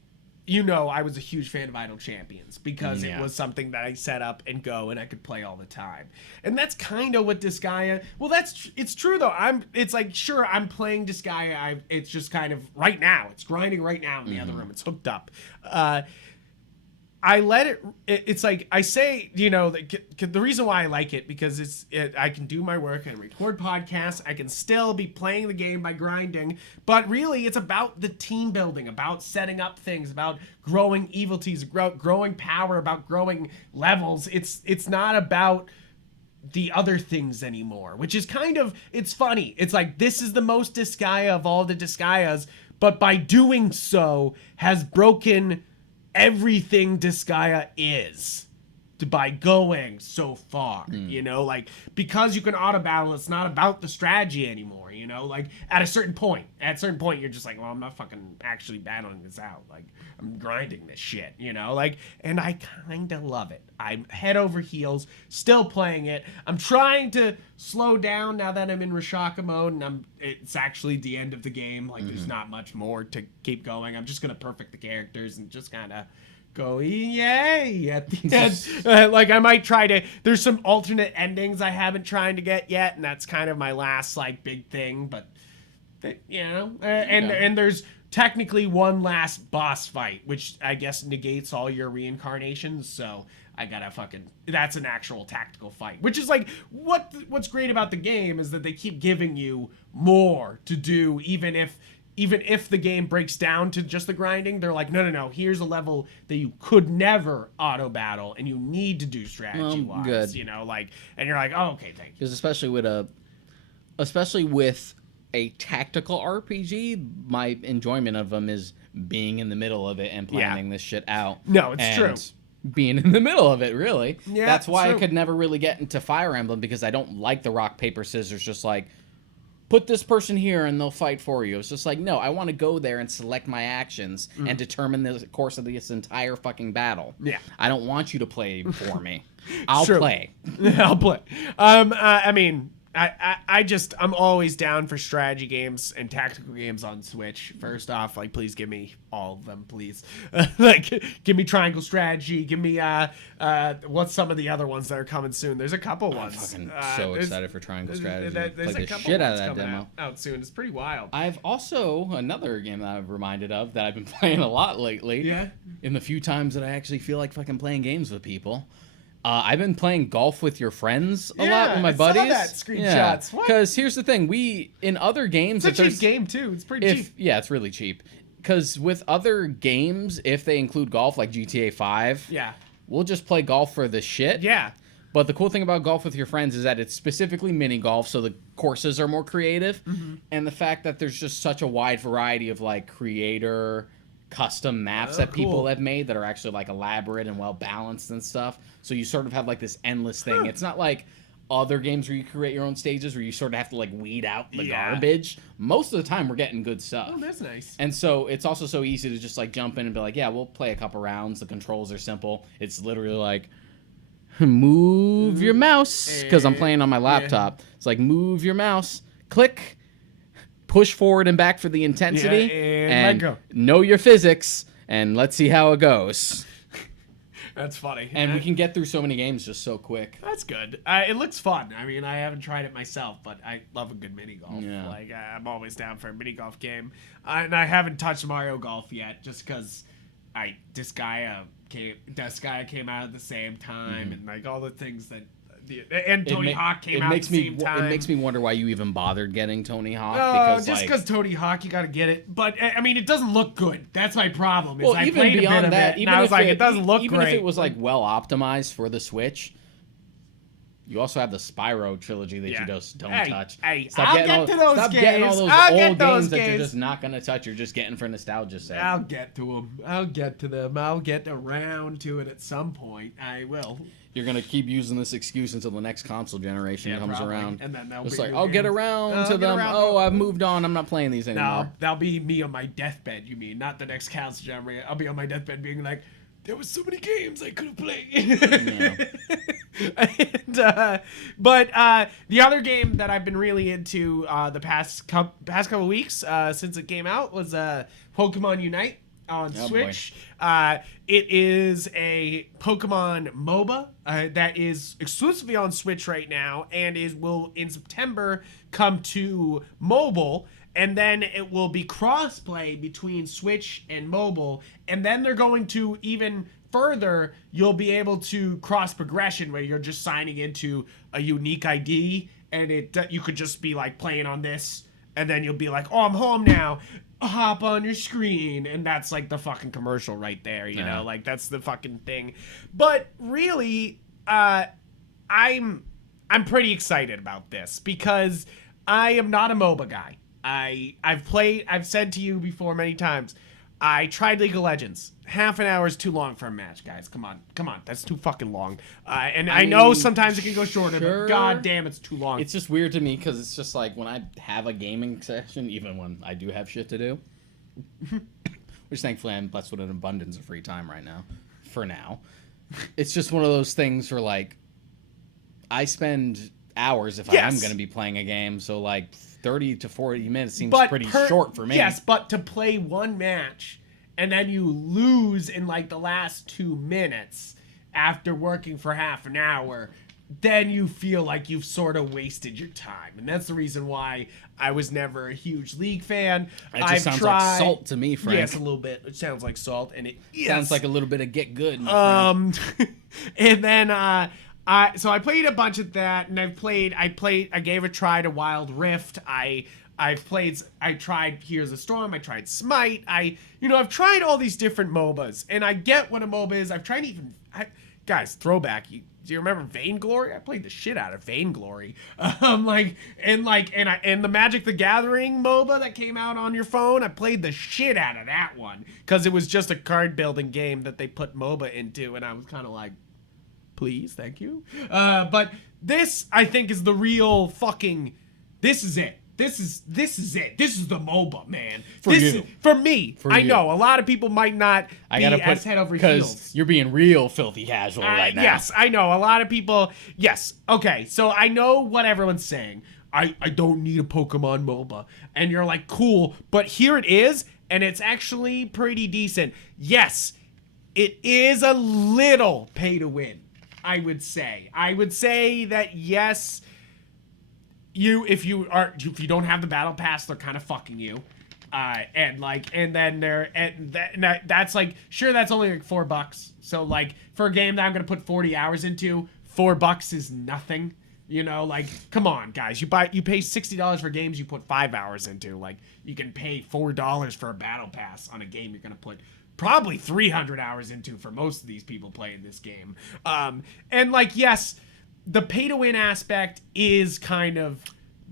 was a huge fan of Idle Champions because it was something that I set up and go and I could play all the time. And that's kind of what Disgaea, well, it's true though. It's like, sure, I'm playing Disgaea. It's just kind of right now. It's grinding right now in the other room. It's hooked up. I let it's like, I say, you know, the reason why I like it, because I can do my work, I can record podcasts, I can still be playing the game by grinding, but really it's about the team building, about setting up things, about growing evilities, growing power, about growing levels. It's not about the other things anymore, which is kind of, it's funny. It's like, this is the most Disgaea of all the Disgaeas, but by doing so has broken everything Disgaea is. By going so far, you know, like, because you can auto battle, it's not about the strategy anymore, you know, like, at a certain point, you're just like, well, I'm not fucking actually battling this out, like, I'm grinding this shit, you know, like, and I kind of love it. I'm head over heels, still playing it. I'm trying to slow down now that I'm in Rashaka mode, and it's actually the end of the game, like, there's not much more to keep going. I'm just gonna perfect the characters and just kind of go yay at the end. Like, I might try to, there's some alternate endings I haven't tried to get yet, and that's kind of my last like big thing, but you know, and there's technically one last boss fight, which I guess negates all your reincarnations, so I gotta that's an actual tactical fight, which is like what's great about the game is that they keep giving you more to do, even if the game breaks down to just the grinding. They're like, no, here's a level that you could never auto battle, and you need to do strategy wise. Good. You know, like, and you're like, oh, okay, thank you. Because especially with a tactical RPG, my enjoyment of them is being in the middle of it and planning this shit out. No, it's true. Being in the middle of it, really. Yeah, that's why I could never really get into Fire Emblem, because I don't like the rock paper scissors. Just like, put this person here and they'll fight for you. It's just like, no, I want to go there and select my actions and determine the course of this entire fucking battle. Yeah. I don't want you to play for me. I'll play. I'll play. I mean, I'm always down for strategy games and tactical games on Switch. First off, like, please give me all of them, please. Like, give me Triangle Strategy. Give me, what's some of the other ones that are coming soon? There's a couple ones. I'm fucking so excited for Triangle Strategy. There's like a couple shit out ones of that coming demo. out soon. It's pretty wild. I've also, another game that I've reminded of that I've been playing a lot lately. Yeah. In the few times that I actually feel like fucking playing games with people. I've been playing golf with your friends a lot with my buddies. I saw that screenshots. Yeah. Because here's the thing, in other games, it's a cheap game too. It's pretty cheap. Yeah, it's really cheap. Because with other games, if they include golf, like GTA 5, we'll just play golf for the shit. Yeah. But the cool thing about golf with your friends is that it's specifically mini golf, so the courses are more creative, and the fact that there's just such a wide variety of like creator custom maps that people have made that are actually like elaborate and well balanced and stuff. So you sort of have like this endless thing. It's not like other games where you create your own stages where you sort of have to like weed out the garbage. Most of the time we're getting good stuff. Oh, that's nice. And so it's also so easy to just like jump in and be like, yeah, we'll play a couple rounds. The controls are simple. It's literally like, move your mouse, because I'm playing on my laptop. It's like, move your mouse, click, push forward and back for the intensity, and know your physics, and let's see how it goes. That's funny. And we can get through so many games just so quick. That's good. It looks fun. I mean, I haven't tried it myself, but I love a good mini golf. Yeah. Like, I'm always down for a mini golf game. And I haven't touched Mario Golf yet, just because Disgaea came out at the same time, and like all the things that. And Tony Hawk came out at the same time. It makes me wonder why you even bothered getting Tony Hawk. No, just because Tony Hawk, you got to get it. But I mean, it doesn't look good. That's my problem. Well, I even played beyond a bit that, of it, and I was like, it doesn't look even great. Even if it was like well optimized for the Switch, you also have the Spyro trilogy that you just don't touch. Stop getting all those old games that you're just not gonna touch. You're just getting for nostalgia's sake. I'll get to them. I'll get to them. I'll get around to it at some point. I will. You're gonna keep using this excuse until the next console generation comes around. And then it's like, I'll get around to them. I've moved on. I'm not playing these anymore. No, that'll be me on my deathbed. You mean not the next console generation? I'll be on my deathbed being like, there was so many games I could have played. But the other game that I've been really into the past couple of weeks since it came out was Pokemon Unite on Switch. It is a Pokemon MOBA that is exclusively on Switch right now, and will in September come to mobile. And then it will be cross-play between Switch and mobile. And then they're going to even further, you'll be able to cross-progression where you're just signing into a unique ID. And you could just be like playing on this. And then you'll be like, oh, I'm home now. Hop on your screen. And that's like the fucking commercial right there, you know? Like, that's the fucking thing. But really, I'm pretty excited about this because I am not a MOBA guy. I've said to you before many times, I tried League of Legends. Half an hour is too long for a match, guys. Come on. That's too fucking long. And I know sometimes it can go shorter, but god damn, it's too long. It's just weird to me because it's just like when I have a gaming session, even when I do have shit to do, which thankfully I'm blessed with an abundance of free time right now, for now. It's just one of those things where, like, I spend hours if I am going to be playing a game, so, like, 30 to 40 minutes seems pretty short for me. Yes, but to play one match and then you lose in like the last 2 minutes after working for half an hour, then you feel like you've sort of wasted your time. And that's the reason why I was never a huge League fan. It just sounds like salt to me, Frank. Yes, a little bit. It sounds like salt, and it sounds like a little bit of get good. And then so I played a bunch of that, and I gave a try to Wild Rift. I tried Here's a Storm, I tried Smite, I've tried all these different MOBAs, and I get what a MOBA is. I've tried guys, throwback, do you remember Vainglory? I played the shit out of Vainglory. And the Magic the Gathering MOBA that came out on your phone, I played the shit out of that one, because it was just a card building game that they put MOBA into, and I was kind of like, please, thank you. But this, I think, is the real fucking, this is it. This is it. This is the MOBA, man. For me. I know a lot of people might not be as head over heels. Because you're being real filthy casual right now. Yes, I know. A lot of people. Yes. Okay. So I know what everyone's saying. I don't need a Pokemon MOBA. And you're like, cool. But here it is. And it's actually pretty decent. Yes. It is a little pay to win, I would say. I would say that, yes, if you don't have the battle pass, they're kind of fucking you, that's like, sure, that's only like $4. So like for a game that I'm gonna put 40 hours into, $4 is nothing. Like, come on, guys, you pay $60 for games you put 5 hours into. Like, you can pay $4 for a battle pass on a game you're gonna put probably 300 hours into for most of these people playing this game. And like, yes, the pay to win aspect is kind of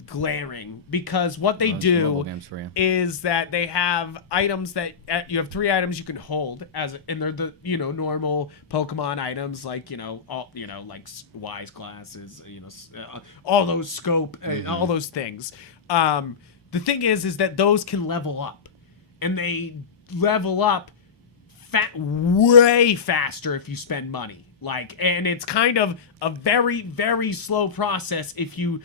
glaring, because what they do is that they have items that you have 3 items you can hold and they're the normal Pokemon items, like like Wise classes, all those scope, all those things. The thing is that those can level up, and they level up way faster if you spend money. Like, and it's kind of a very, very slow process even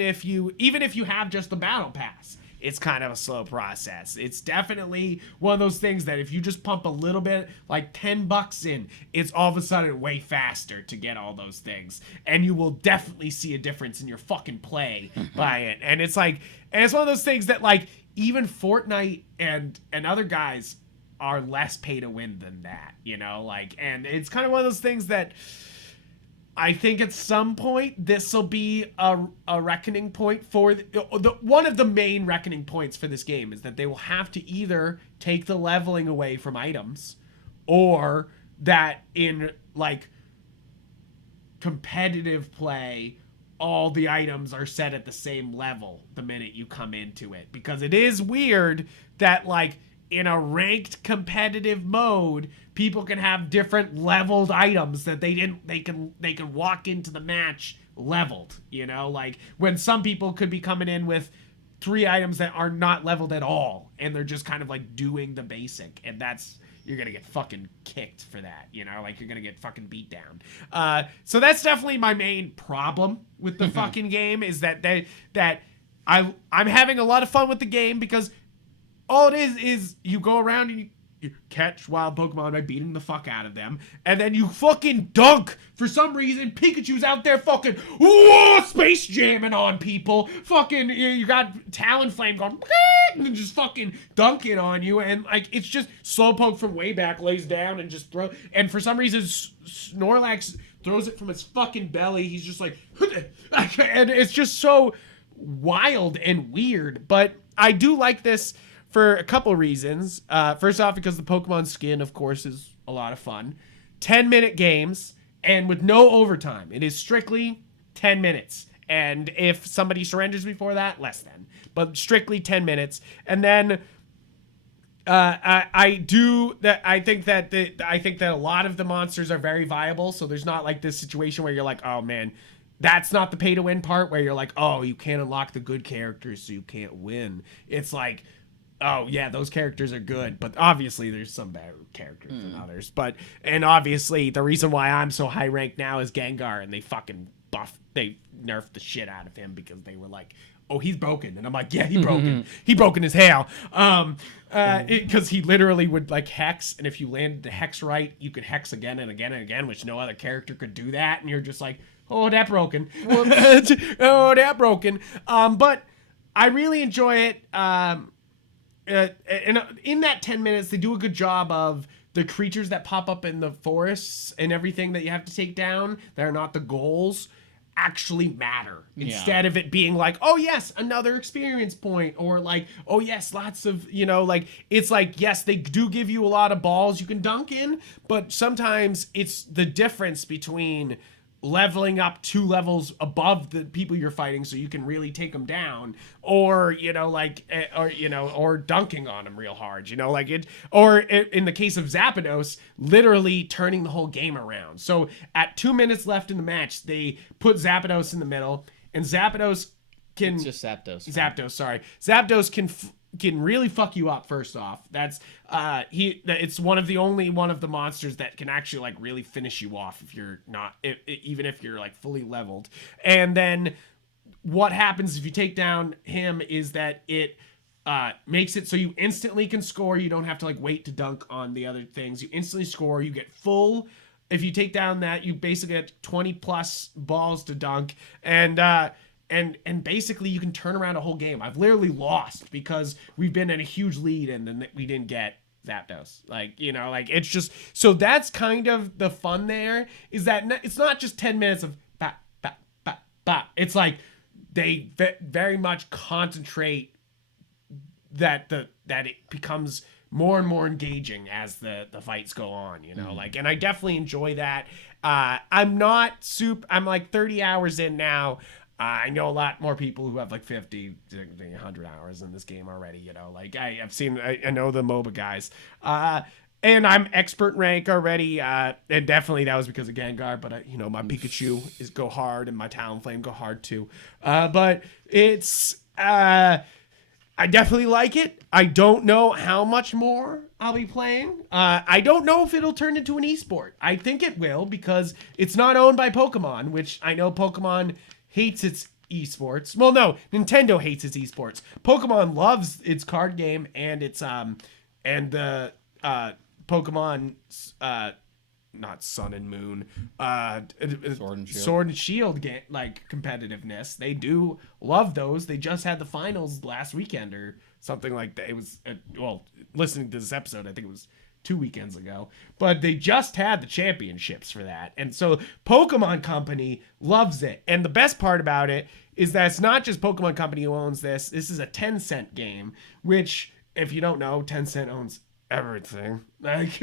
if you have just the battle pass, it's kind of a slow process. It's definitely one of those things that if you just pump a little bit, like $10 in, it's all of a sudden way faster to get all those things. And you will definitely see a difference in your fucking play by it. And it's like, and it's one of those things that, like, even Fortnite and other guys are less pay to win than that, and it's kind of one of those things that I think at some point this will be a reckoning point for one of the main reckoning points for this game is that they will have to either take the leveling away from items, or that in like competitive play, all the items are set at the same level the minute you come into it, because it is weird that, like, in a ranked competitive mode, people can have different leveled items that they can walk into the match leveled, like when some people could be coming in with 3 items that are not leveled at all, and they're just kind of like doing the basic, and you're gonna get fucking kicked for that, like you're gonna get fucking beat down. So that's definitely my main problem with the fucking game, is that I'm having a lot of fun with the game, because all it is you go around and you catch wild Pokemon by beating the fuck out of them, and then you fucking dunk. For some reason, Pikachu's out there fucking space jamming on people. Fucking, you got Talonflame going and just fucking dunking on you, and like it's just Slowpoke from way back lays down and just throw. And for some reason, Snorlax throws it from his fucking belly. He's just like, and it's just so wild and weird. But I do like this for a couple reasons. First off, because the Pokemon skin, of course, is a lot of fun. 10-minute games, and with no overtime. It is strictly 10 minutes. And if somebody surrenders before that, less than. But strictly 10 minutes. And then I think that a lot of the monsters are very viable. So there's not like this situation where you're like, oh man, that's not the pay to win part where you're like, oh, you can't unlock the good characters, so you can't win. It's like, oh yeah, those characters are good, but obviously there's some better characters than others. And obviously the reason why I'm so high ranked now is Gengar, and they nerfed the shit out of him because they were like, oh, he's broken. And I'm like, yeah, he broken. He broken as hell. Because he literally would like hex, and if you landed the hex right, you could hex again and again and again, which no other character could do that. And you're just like, oh, that broken. Oh, that broken. But I really enjoy it. And in that 10 minutes, they do a good job of the creatures that pop up in the forests and everything that you have to take down that are not the goals actually matter, instead of it being like, oh yes, another experience point, or like, oh yes, lots of, like, it's like, yes, they do give you a lot of balls you can dunk in, but sometimes it's the difference between leveling up 2 levels above the people you're fighting so you can really take them down, or or dunking on them real hard, like it, or in the case of Zapdos, literally turning the whole game around. So at 2 minutes left in the match, they put Zapdos in the middle, and Zapdos can, it's just Zapdos. Zapdos can really fuck you up. First off, that's it's one of the monsters that can actually like really finish you off if you're not, even if you're like fully leveled. And then what happens if you take down him is that it makes it so you instantly can score. You don't have to like wait to dunk on the other things. You instantly score. You get full. If you take down that, you basically get 20 plus balls to dunk, and basically you can turn around a whole game. I've literally lost because we've been in a huge lead and then we didn't get Zapdos. Like, it's just, so that's kind of the fun there, is that it's not just 10 minutes of ba, ba, ba, ba. It's like they very much concentrate that it becomes more and more engaging as the fights go on, like, and I definitely enjoy that. I'm like 30 hours in now. I know a lot more people who have like 50, 100 hours in this game already, like I know the MOBA guys, and I'm expert rank already, and definitely that was because of Gengar, but my Pikachu go hard and my Talonflame go hard too, but it's, I definitely like it. I don't know how much more I'll be playing. I don't know if it'll turn into an esport. I think it will, because it's not owned by Pokemon, which I know Pokemon hates its esports. Well, no, Nintendo hates its esports. Pokemon loves its card game and its and the Pokemon not Sun and Moon, Sword and Shield game, like competitiveness. They do love those. They just had the finals last weekend or something like that. It was listening to this episode, I think it was 2 weekends ago, but they just had the championships for that. And so Pokemon Company loves it. And the best part about it is that it's not just Pokemon Company who owns this. This is a Tencent game, which, if you don't know, Tencent owns everything. Like,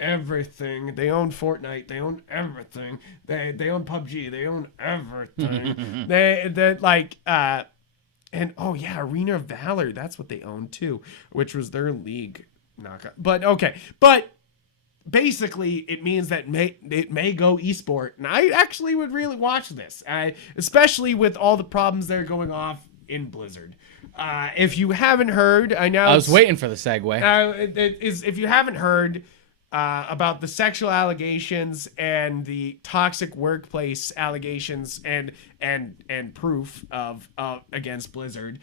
everything. They own Fortnite. They own everything. They own PUBG. They own everything. They're like, and oh yeah, Arena of Valor. That's what they own too, which was their league. But okay, but basically it means that it may go esport, and I actually would really watch this, especially with all the problems that are going off in Blizzard. If you haven't heard, I was waiting for the segue. If you haven't heard about the sexual allegations and the toxic workplace allegations and proof of against Blizzard,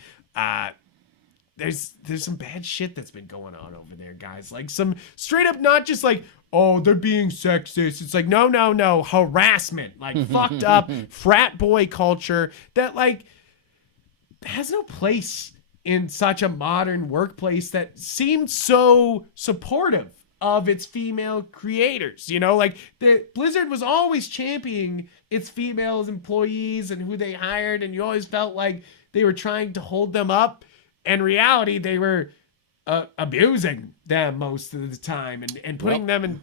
there's some bad shit that's been going on over there, guys. Like, some straight up, not just like, oh, they're being sexist. It's like, no, harassment, like fucked up frat boy culture that like has no place in such a modern workplace that seemed so supportive of its female creators. Like, the Blizzard was always championing its female employees and who they hired, and you always felt like they were trying to hold them up. In reality, they were abusing them most of the time and putting them in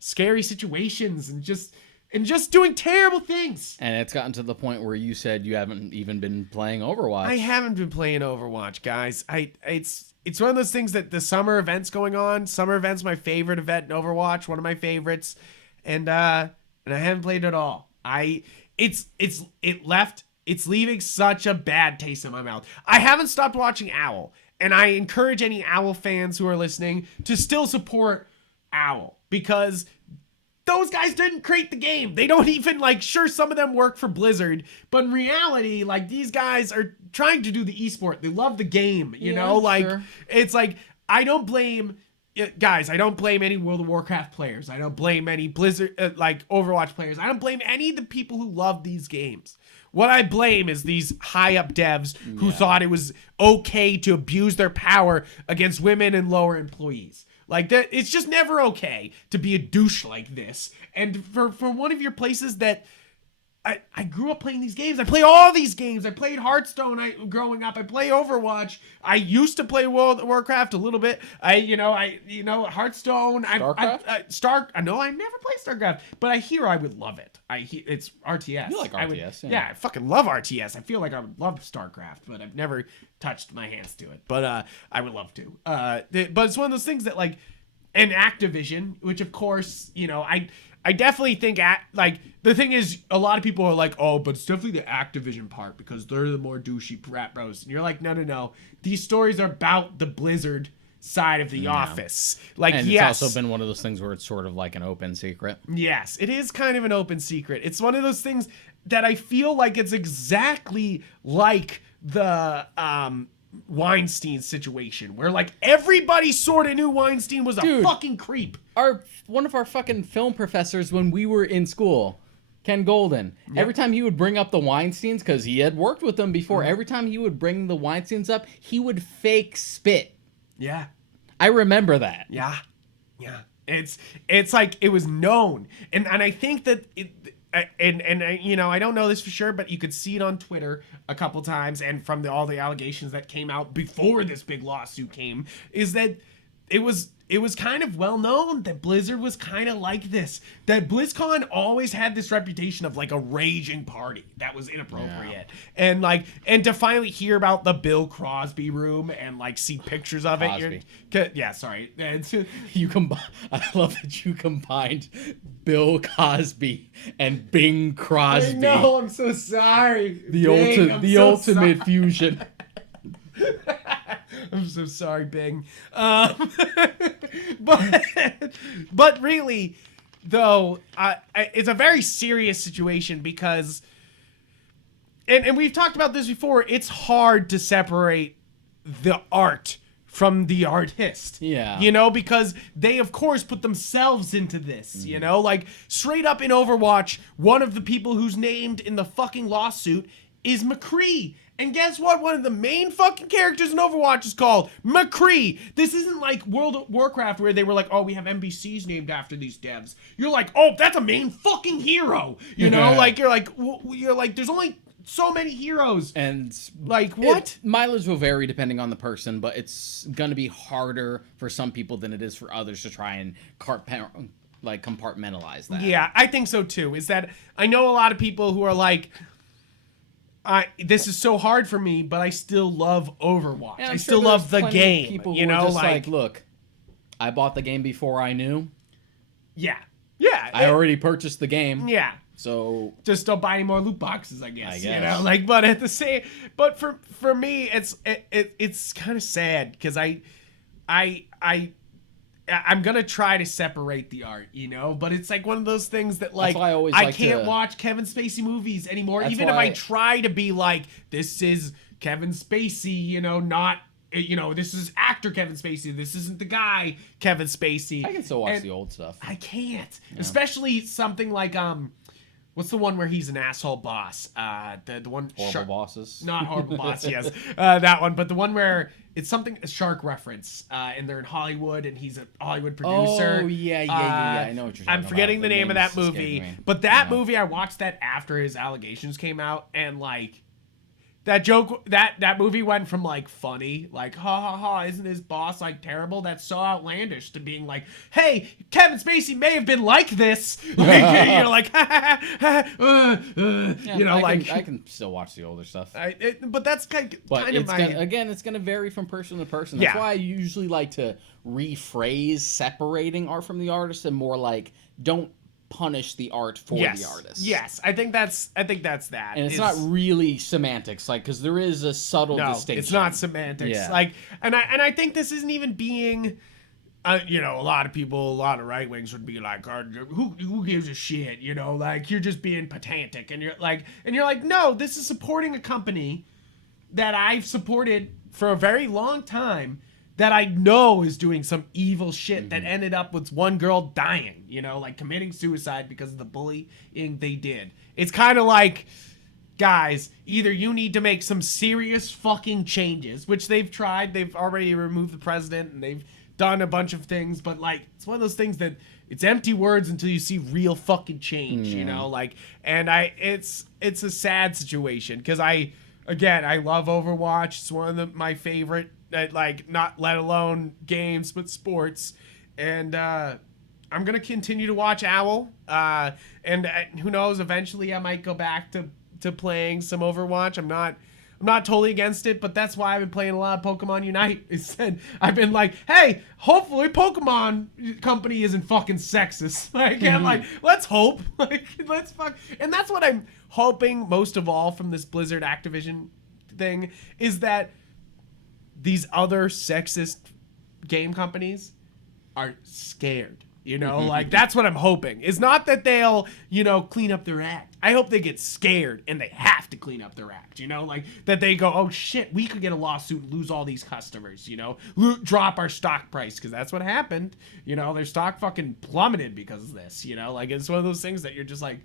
scary situations and just and just doing terrible things. And it's gotten to the point where you said you haven't even been playing Overwatch. I haven't been playing Overwatch, guys. It's one of those things that the summer event's going on. Summer event's my favorite event in Overwatch, one of my favorites, and I haven't played it at all. It's leaving such a bad taste in my mouth. I haven't stopped watching Owl, and I encourage any Owl fans who are listening to still support Owl, because those guys didn't create the game. They don't even, like, sure, some of them work for Blizzard, but in reality, like, these guys are trying to do the esport. They love the game, you know? Like, sure. It's like, I don't blame, guys, I don't blame any World of Warcraft players. I don't blame any Blizzard, like, Overwatch players. I don't blame any of the people who love these games. What I blame is these high-up devs who thought it was okay to abuse their power against women and lower employees. Like, that, it's just never okay to be a douche like this. And for one of your places that I grew up playing these games. I play all these games. I played Hearthstone growing up. I play Overwatch. I used to play World of Warcraft a little bit. Hearthstone. StarCraft? No, I never played StarCraft, but I hear I would love it. It's RTS. You like RTS? Yeah, I fucking love RTS. I feel like I would love StarCraft, but I've never touched my hands to it. But I would love to. But it's one of those things that, like, and Activision, which of course, I definitely think the thing is, a lot of people are like, oh, but it's definitely the Activision part because they're the more douchey rat bros. And you're like, no. These stories are about the Blizzard side of the office. Like, and yes. It's also been one of those things where it's sort of like an open secret. Yes, it is kind of an open secret. It's one of those things that I feel like it's exactly like the Weinstein situation, where, like, everybody sort of knew Weinstein was a fucking creep. One of our fucking film professors when we were in school, Ken Golden, every time he would bring up the Weinsteins, because he had worked with them before, every time he would bring the Weinsteins up, he would fake spit. Yeah. I remember that. Yeah. It's like it was known. And I think that I don't know this for sure, but you could see it on Twitter a couple times, and from all the allegations that came out before this big lawsuit came, is that it was kind of well known that Blizzard was kind of like this. That BlizzCon always had this reputation of, like, a raging party that was inappropriate. Yeah. And to finally hear about the Bill Crosby room and, like, see pictures of it. Sorry. I love that you combined Bill Cosby and Bing Crosby. I know, I'm so sorry. The ultimate fusion. I'm so sorry, Bing. But really, though, it's a very serious situation because, and we've talked about this before, it's hard to separate the art from the artist. Yeah. Because they, of course, put themselves into this, Like, straight up in Overwatch, one of the people who's named in the fucking lawsuit is McCree. And guess what? One of the main fucking characters in Overwatch is called McCree. This isn't like World of Warcraft where they were like, oh, we have NPCs named after these devs. You're like, oh, that's a main fucking hero. Like, you're like, there's only so many heroes. And like, what? Mileage will vary depending on the person, but it's going to be harder for some people than it is for others to try and compartmentalize that. Yeah, I think so too. Is that I know a lot of people who are like, this is so hard for me, but I still love Overwatch. I still love the game. People who are just like, look, I bought the game before I knew. Yeah. I already purchased the game. Yeah. So just don't buy any more loot boxes, I guess. But at the same, but for me, it's kind of sad because I'm gonna try to separate the art, but it's like one of those things that, like, I can't watch Kevin Spacey movies anymore. Even if I try to be like, this is Kevin Spacey, not, this is actor Kevin Spacey. This isn't the guy Kevin Spacey. I can still watch the old stuff. I can't, especially something like what's the one where he's an asshole boss? The one Horrible Bosses. Not Horrible Boss, yes. That one, but the one where it's something a shark reference, and they're in Hollywood, and he's a Hollywood producer. Oh yeah. I know what you're talking about. I'm forgetting the name of that movie, but that movie I watched that after his allegations came out, and like, That joke, that movie went from like funny, like ha ha ha, isn't his boss like terrible? That's so outlandish, to being like, hey, Kevin Spacey may have been like this. Like, you're like, ha ha ha, Yeah, you know, I can still watch the older stuff. But that's kind of my. It's gonna vary from person to person. That's why I usually like to rephrase separating art from the artist and more like don't punish the art for the artist. Yes, I think that's that. And it's not really semantics, like, because there is a subtle distinction. It's not semantics. Yeah. Like, and I think this isn't even being, you know, a lot of people, a lot of right wings would be like, who gives a shit? You know, like you're just being pedantic, and you're like, no, this is supporting a company that I've supported for a very long time, that I know is doing some evil shit that ended up with one girl dying, you know, like committing suicide because of the bullying they did. It's kind of like, guys, either you need to make some serious fucking changes, which they've tried. They've already removed the president and they've done a bunch of things, but like, it's one of those things that it's empty words until you see real fucking change, you know, like, and it's a sad situation because I love Overwatch. It's one of my favorite, like, not let alone games, but sports. And I'm going to continue to watch Owl. And who knows, eventually I might go back to playing some Overwatch. I'm not totally against it, but that's why I've been playing a lot of Pokemon Unite. Instead, I've been like, hey, hopefully Pokemon Company isn't fucking sexist. Like, I'm like, let's hope. Like, let's fuck. And that's what I'm hoping most of all from this Blizzard Activision thing, is that these other sexist game companies are scared, you know, like that's what I'm hoping. It's not that they'll, you know, clean up their act. I hope they get scared and they have to clean up their act, you know, like that they go, oh shit, we could get a lawsuit and lose all these customers, you know, drop our stock price, because that's what happened, you know, their stock fucking plummeted because of this, you know, like it's one of those things that you're just like,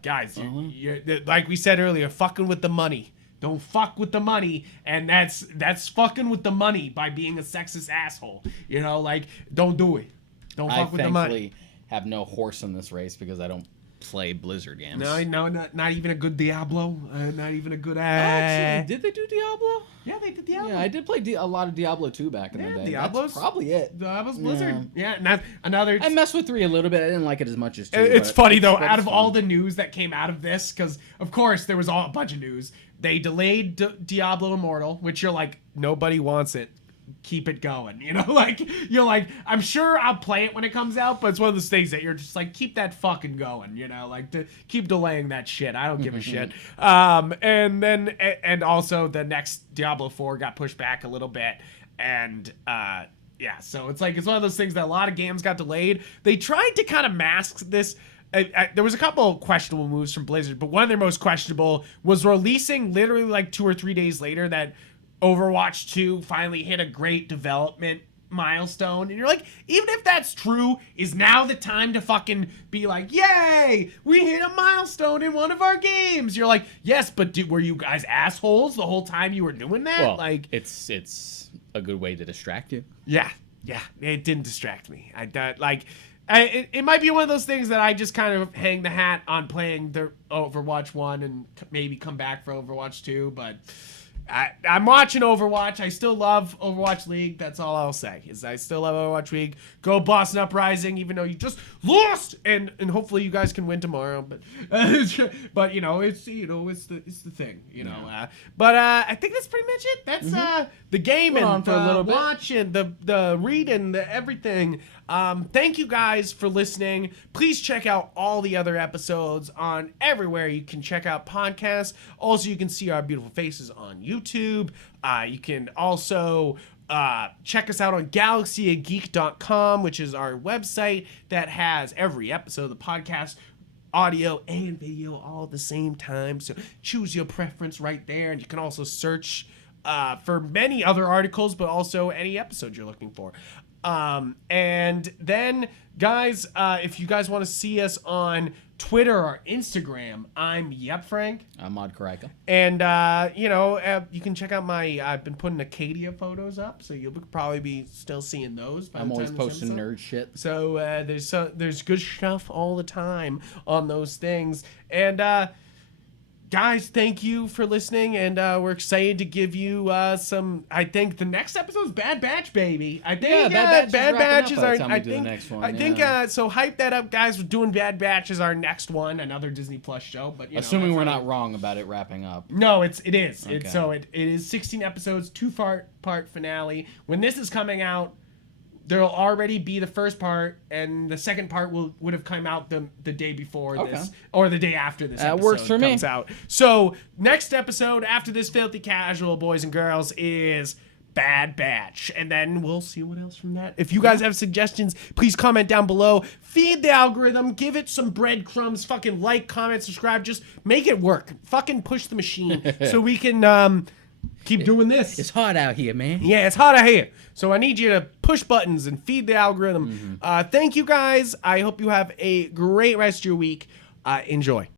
guys, you're like we said earlier, fucking with the money. Don't fuck with the money, and that's fucking with the money by being a sexist asshole. You know, like, don't do it. Don't fuck with the money. I thankfully have no horse in this race because I don't play Blizzard games. No, not even a good Diablo. Not even a good. Actually, did they do Diablo? Yeah, they did Diablo. Yeah, I did play a lot of Diablo 2 back in the day. Diablo's That's probably it. Diablo's Blizzard. Yeah, and that's another. I messed with 3 a little bit. I didn't like it as much as 2. It's funny though. Out of all the news that came out of this, because of course there was a bunch of news. They delayed Diablo Immortal, which you're like, nobody wants it. Keep it going, you know, like you're like, I'm sure I'll play it when it comes out, but it's one of those things that you're just like, keep that fucking going, you know, like to keep delaying that shit. I don't give a shit. And then and also the next Diablo 4 got pushed back a little bit, and yeah, so it's like, it's one of those things that a lot of games got delayed. They tried to kind of mask this. There was a couple of questionable moves from Blizzard, but one of their most questionable was releasing literally like 2 or 3 days later that Overwatch 2 finally hit a great development milestone. And you're like, even if that's true, is now the time to fucking be like, yay, we hit a milestone in one of our games? You're like, yes, but were you guys assholes the whole time you were doing that? Well, like, it's a good way to distract you. Yeah, it didn't distract me. It might be one of those things that I just kind of hang the hat on playing the Overwatch 1 and maybe come back for Overwatch 2, but I'm watching Overwatch. I still love Overwatch League. That's all I'll say, is I still love Overwatch League. Go Boston Uprising, even though you just lost, and hopefully you guys can win tomorrow. But you know, it's the thing, you know. Yeah. But I think that's pretty much it. That's the game and for a little bit. watching, the reading, the everything. Thank you guys for listening. Please check out all the other episodes on everywhere you can check out podcasts. Also, you can see our beautiful faces on YouTube. You can also check us out on galaxyofgeek.com, which is our website that has every episode of the podcast, audio and video all at the same time. So choose your preference right there. And you can also search for many other articles, but also any episode you're looking for. And then, guys, if you guys want to see us on Twitter or Instagram, I'm Yupfrank. I'm Mod Karika. And, you can check out I've been putting Acadia photos up, so you'll probably be still seeing those. I'm always posting nerd shit. So, there's good stuff all the time on those things. And, guys, thank you for listening, and we're excited to give you some. I think the next episode's Bad Batch, baby. I think Bad Batch is our. I think so. Hype that up, guys. We're doing Bad Batch as our next one, another Disney Plus show. But assuming we're not wrong about it wrapping up. No, it is. Okay. It is 16 episodes, 2-part finale. When this is coming out, there'll already be the first part, and the second part would have come out the day before this, or the day after this episode works for me. comes out. So next episode after this Filthy Casual, boys and girls, is Bad Batch, and then we'll see what else from that. If you guys have suggestions, please comment down below. Feed the algorithm, give it some breadcrumbs. Fucking like, comment, subscribe. Just make it work. Fucking push the machine so we can keep doing this. It's hot out here, man. Yeah, it's hot out here. So I need you to push buttons and feed the algorithm. Thank you, guys. I hope you have a great rest of your week. Enjoy.